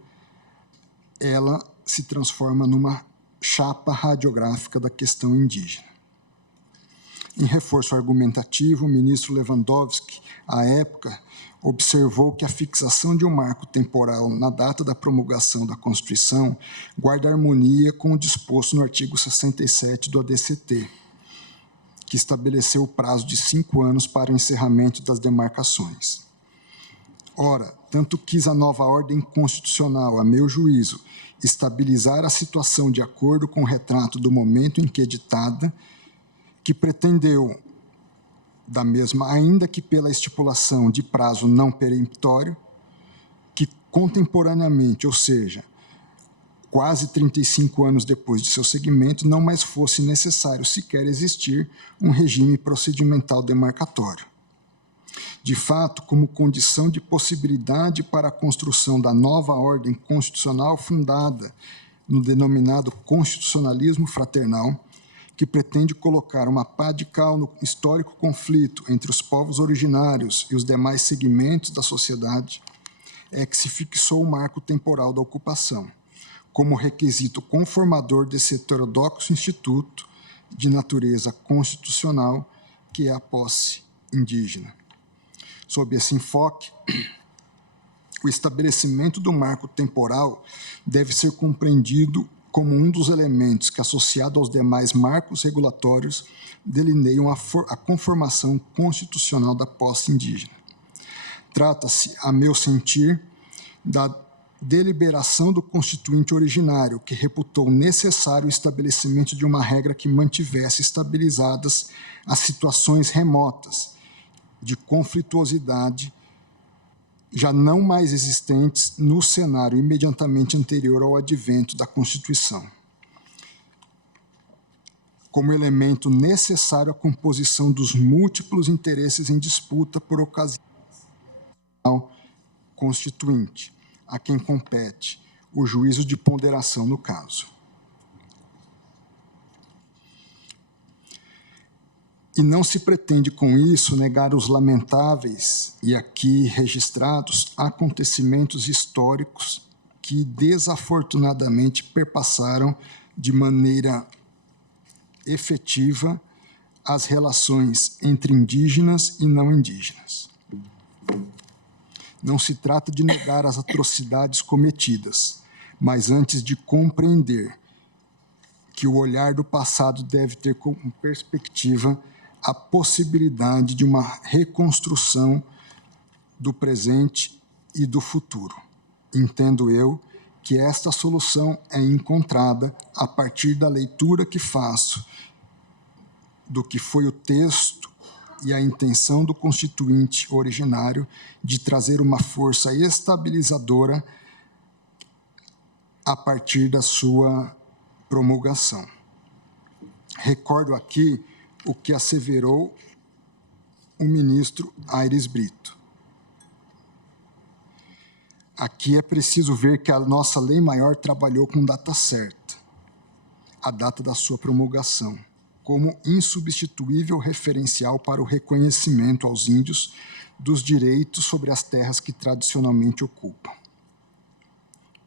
ela se transforma numa chapa radiográfica da questão indígena. Em reforço argumentativo, o ministro Lewandowski, à época, observou que a fixação de um marco temporal na data da promulgação da Constituição guarda harmonia com o disposto no artigo 67 do ADCT, que estabeleceu o prazo de 5 anos para o encerramento das demarcações. Ora, tanto quis a nova ordem constitucional, a meu juízo, estabilizar a situação de acordo com o retrato do momento em que editada, que pretendeu, da mesma, ainda que pela estipulação de prazo não peremptório, que contemporaneamente, ou seja, quase 35 anos depois de seu segmento, não mais fosse necessário sequer existir um regime procedimental demarcatório. De fato, como condição de possibilidade para a construção da nova ordem constitucional fundada no denominado constitucionalismo fraternal, que pretende colocar uma pá de cal no histórico conflito entre os povos originários e os demais segmentos da sociedade, é que se fixou o marco temporal da ocupação, como requisito conformador desse heterodoxo instituto de natureza constitucional que é a posse indígena. Sob esse enfoque, o estabelecimento do marco temporal deve ser compreendido como um dos elementos que, associado aos demais marcos regulatórios, delineiam a conformação constitucional da posse indígena. Trata-se, a meu sentir, da deliberação do constituinte originário, que reputou necessário o estabelecimento de uma regra que mantivesse estabilizadas as situações remotas de conflituosidade já não mais existentes no cenário imediatamente anterior ao advento da Constituição, como elemento necessário à composição dos múltiplos interesses em disputa por ocasião constituinte, a quem compete o juízo de ponderação no caso. E não se pretende, com isso, negar os lamentáveis e aqui registrados acontecimentos históricos que, desafortunadamente, perpassaram de maneira efetiva as relações entre indígenas e não indígenas. Não se trata de negar as atrocidades cometidas, mas antes de compreender que o olhar do passado deve ter como perspectiva a possibilidade de uma reconstrução do presente e do futuro. Entendo eu que esta solução é encontrada a partir da leitura que faço do que foi o texto e a intenção do constituinte originário de trazer uma força estabilizadora a partir da sua promulgação. Recordo aqui o que asseverou o ministro Aires Brito. Aqui é preciso ver que a nossa lei maior trabalhou com data certa, a data da sua promulgação, como insubstituível referencial para o reconhecimento aos índios dos direitos sobre as terras que tradicionalmente ocupam.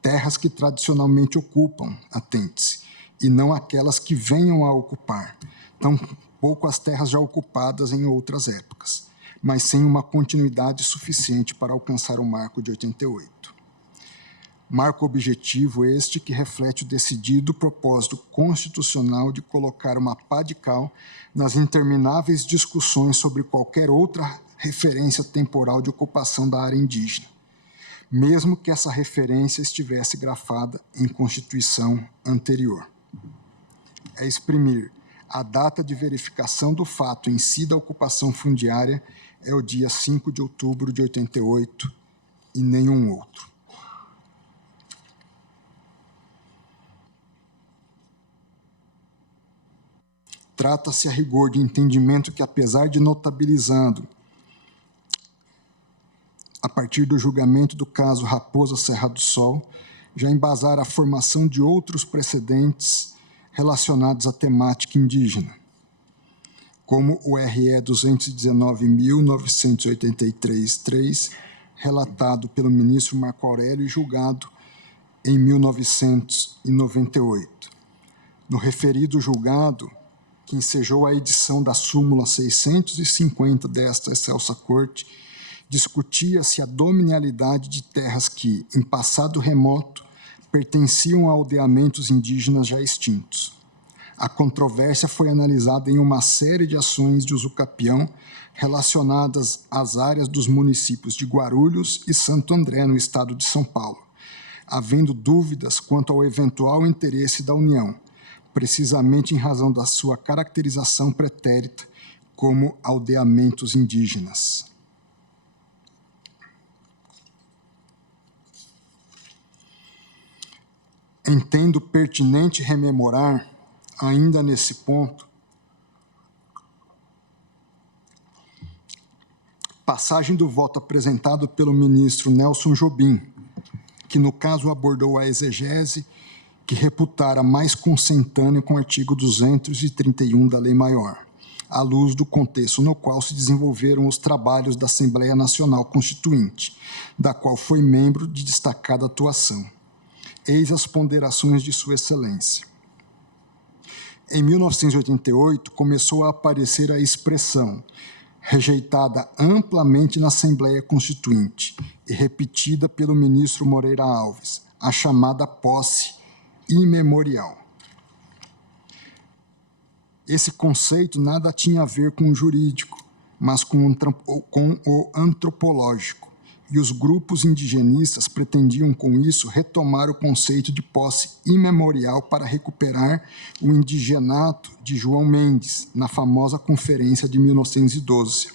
Terras que tradicionalmente ocupam, atente-se, e não aquelas que venham a ocupar, tampouco as terras já ocupadas em outras épocas, mas sem uma continuidade suficiente para alcançar o marco de 88. Marco objetivo este que reflete o decidido propósito constitucional de colocar uma pá de cal nas intermináveis discussões sobre qualquer outra referência temporal de ocupação da área indígena, mesmo que essa referência estivesse grafada em Constituição anterior. É exprimir a data de verificação do fato em si da ocupação fundiária é o dia 5 de outubro de 88 e nenhum outro. Trata-se a rigor de entendimento que, apesar de notabilizando, a partir do julgamento do caso Raposa Serra do Sol, já embasar a formação de outros precedentes relacionados à temática indígena, como o RE 219.983-3, relatado pelo ministro Marco Aurélio e julgado em 1998. No referido julgado, que ensejou a edição da súmula 650 desta excelsa Corte, discutia-se a dominialidade de terras que, em passado remoto, pertenciam a aldeamentos indígenas já extintos. A controvérsia foi analisada em uma série de ações de usucapião relacionadas às áreas dos municípios de Guarulhos e Santo André, no estado de São Paulo, havendo dúvidas quanto ao eventual interesse da União, precisamente em razão da sua caracterização pretérita como aldeamentos indígenas. Entendo pertinente rememorar, ainda nesse ponto, passagem do voto apresentado pelo ministro Nelson Jobim, que no caso abordou a exegese que reputara mais consentânea com o artigo 231 da Lei Maior, à luz do contexto no qual se desenvolveram os trabalhos da Assembleia Nacional Constituinte, da qual foi membro de destacada atuação. Eis as ponderações de Sua Excelência. Em 1988, começou a aparecer a expressão, rejeitada amplamente na Assembleia Constituinte e repetida pelo ministro Moreira Alves, a chamada posse imemorial. Esse conceito nada tinha a ver com o jurídico, mas com o antropológico, e os grupos indigenistas pretendiam, com isso, retomar o conceito de posse imemorial para recuperar o indigenato de João Mendes, na famosa Conferência de 1912.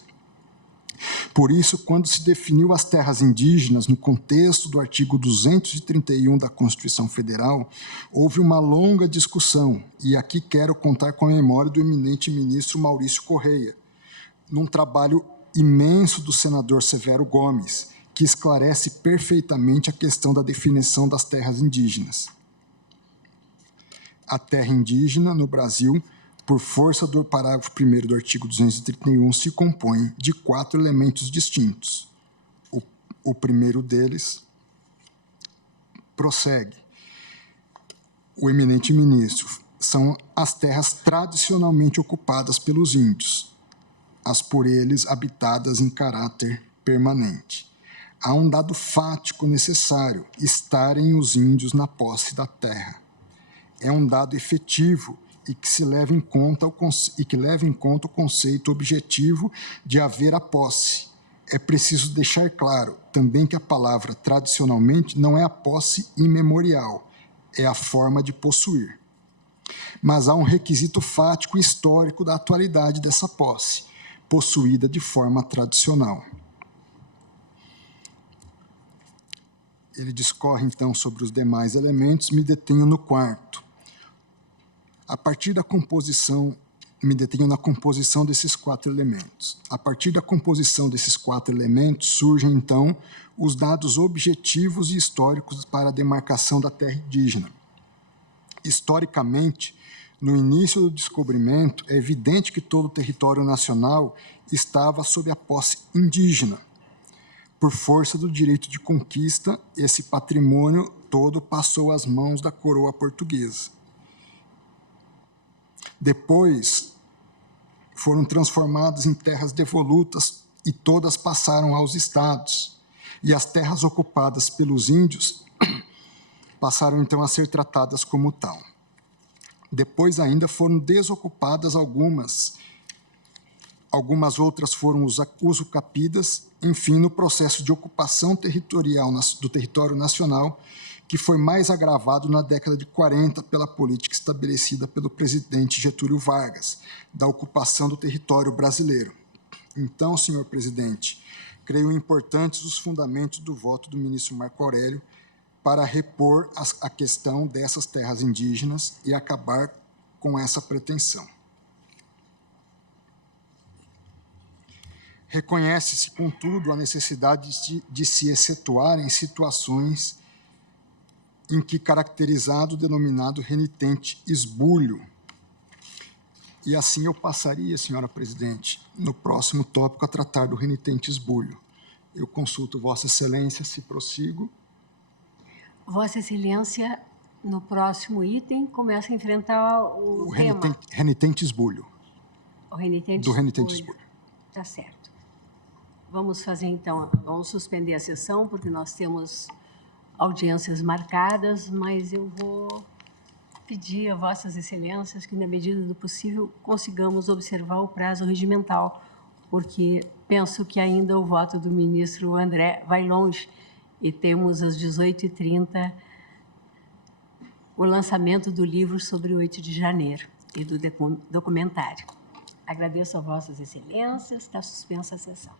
Por isso, quando se definiu as terras indígenas no contexto do artigo 231 da Constituição Federal, houve uma longa discussão, e aqui quero contar com a memória do eminente ministro Maurício Correia, num trabalho imenso do senador Severo Gomes, que esclarece perfeitamente a questão da definição das terras indígenas. A terra indígena, no Brasil, por força do parágrafo 1º do artigo 231, se compõe de 4 elementos distintos. O primeiro deles prossegue. O eminente ministro, são as terras tradicionalmente ocupadas pelos índios, as por eles habitadas em caráter permanente. Há um dado fático necessário, estarem os índios na posse da terra. É um dado efetivo e que leva em conta o conceito objetivo de haver a posse. É preciso deixar claro também que a palavra tradicionalmente não é a posse imemorial, é a forma de possuir. Mas há um requisito fático e histórico da atualidade dessa posse, possuída de forma tradicional. Ele discorre, então, sobre os demais elementos, me detenho no quarto. A partir da composição, me detenho na composição desses 4 elementos. A partir da composição desses 4 elementos, surgem, então, os dados objetivos e históricos para a demarcação da terra indígena. Historicamente, no início do descobrimento, é evidente que todo o território nacional estava sob a posse indígena. Por força do direito de conquista, esse patrimônio todo passou às mãos da coroa portuguesa. Depois, foram transformadas em terras devolutas e todas passaram aos estados. E as terras ocupadas pelos índios passaram, então, a ser tratadas como tal. Depois ainda foram desocupadas algumas outras foram usucapidas, enfim, no processo de ocupação territorial do território nacional, que foi mais agravado na década de 40 pela política estabelecida pelo presidente Getúlio Vargas, da ocupação do território brasileiro. Então, senhor presidente, creio importantes os fundamentos do voto do ministro Marco Aurélio para repor a questão dessas terras indígenas e acabar com essa pretensão. Reconhece-se, contudo, a necessidade de se excetuarem situações em que caracterizado o denominado renitente esbulho. E assim eu passaria, senhora presidente, no próximo tópico a tratar do renitente esbulho. Eu consulto Vossa Excelência se prossigo. Vossa Excelência, no próximo item, começa a enfrentar o tema. Renitente esbulho. O renitente Do renitente esbulho. esbulho. Tá certo. Vamos fazer, então, vamos suspender a sessão, porque nós temos audiências marcadas, mas eu vou pedir a Vossas Excelências que, na medida do possível, consigamos observar o prazo regimental, porque penso que ainda o voto do ministro André vai longe e temos às 18h30 o lançamento do livro sobre o 8 de janeiro e do documentário. Agradeço a Vossas Excelências, está suspensa a sessão.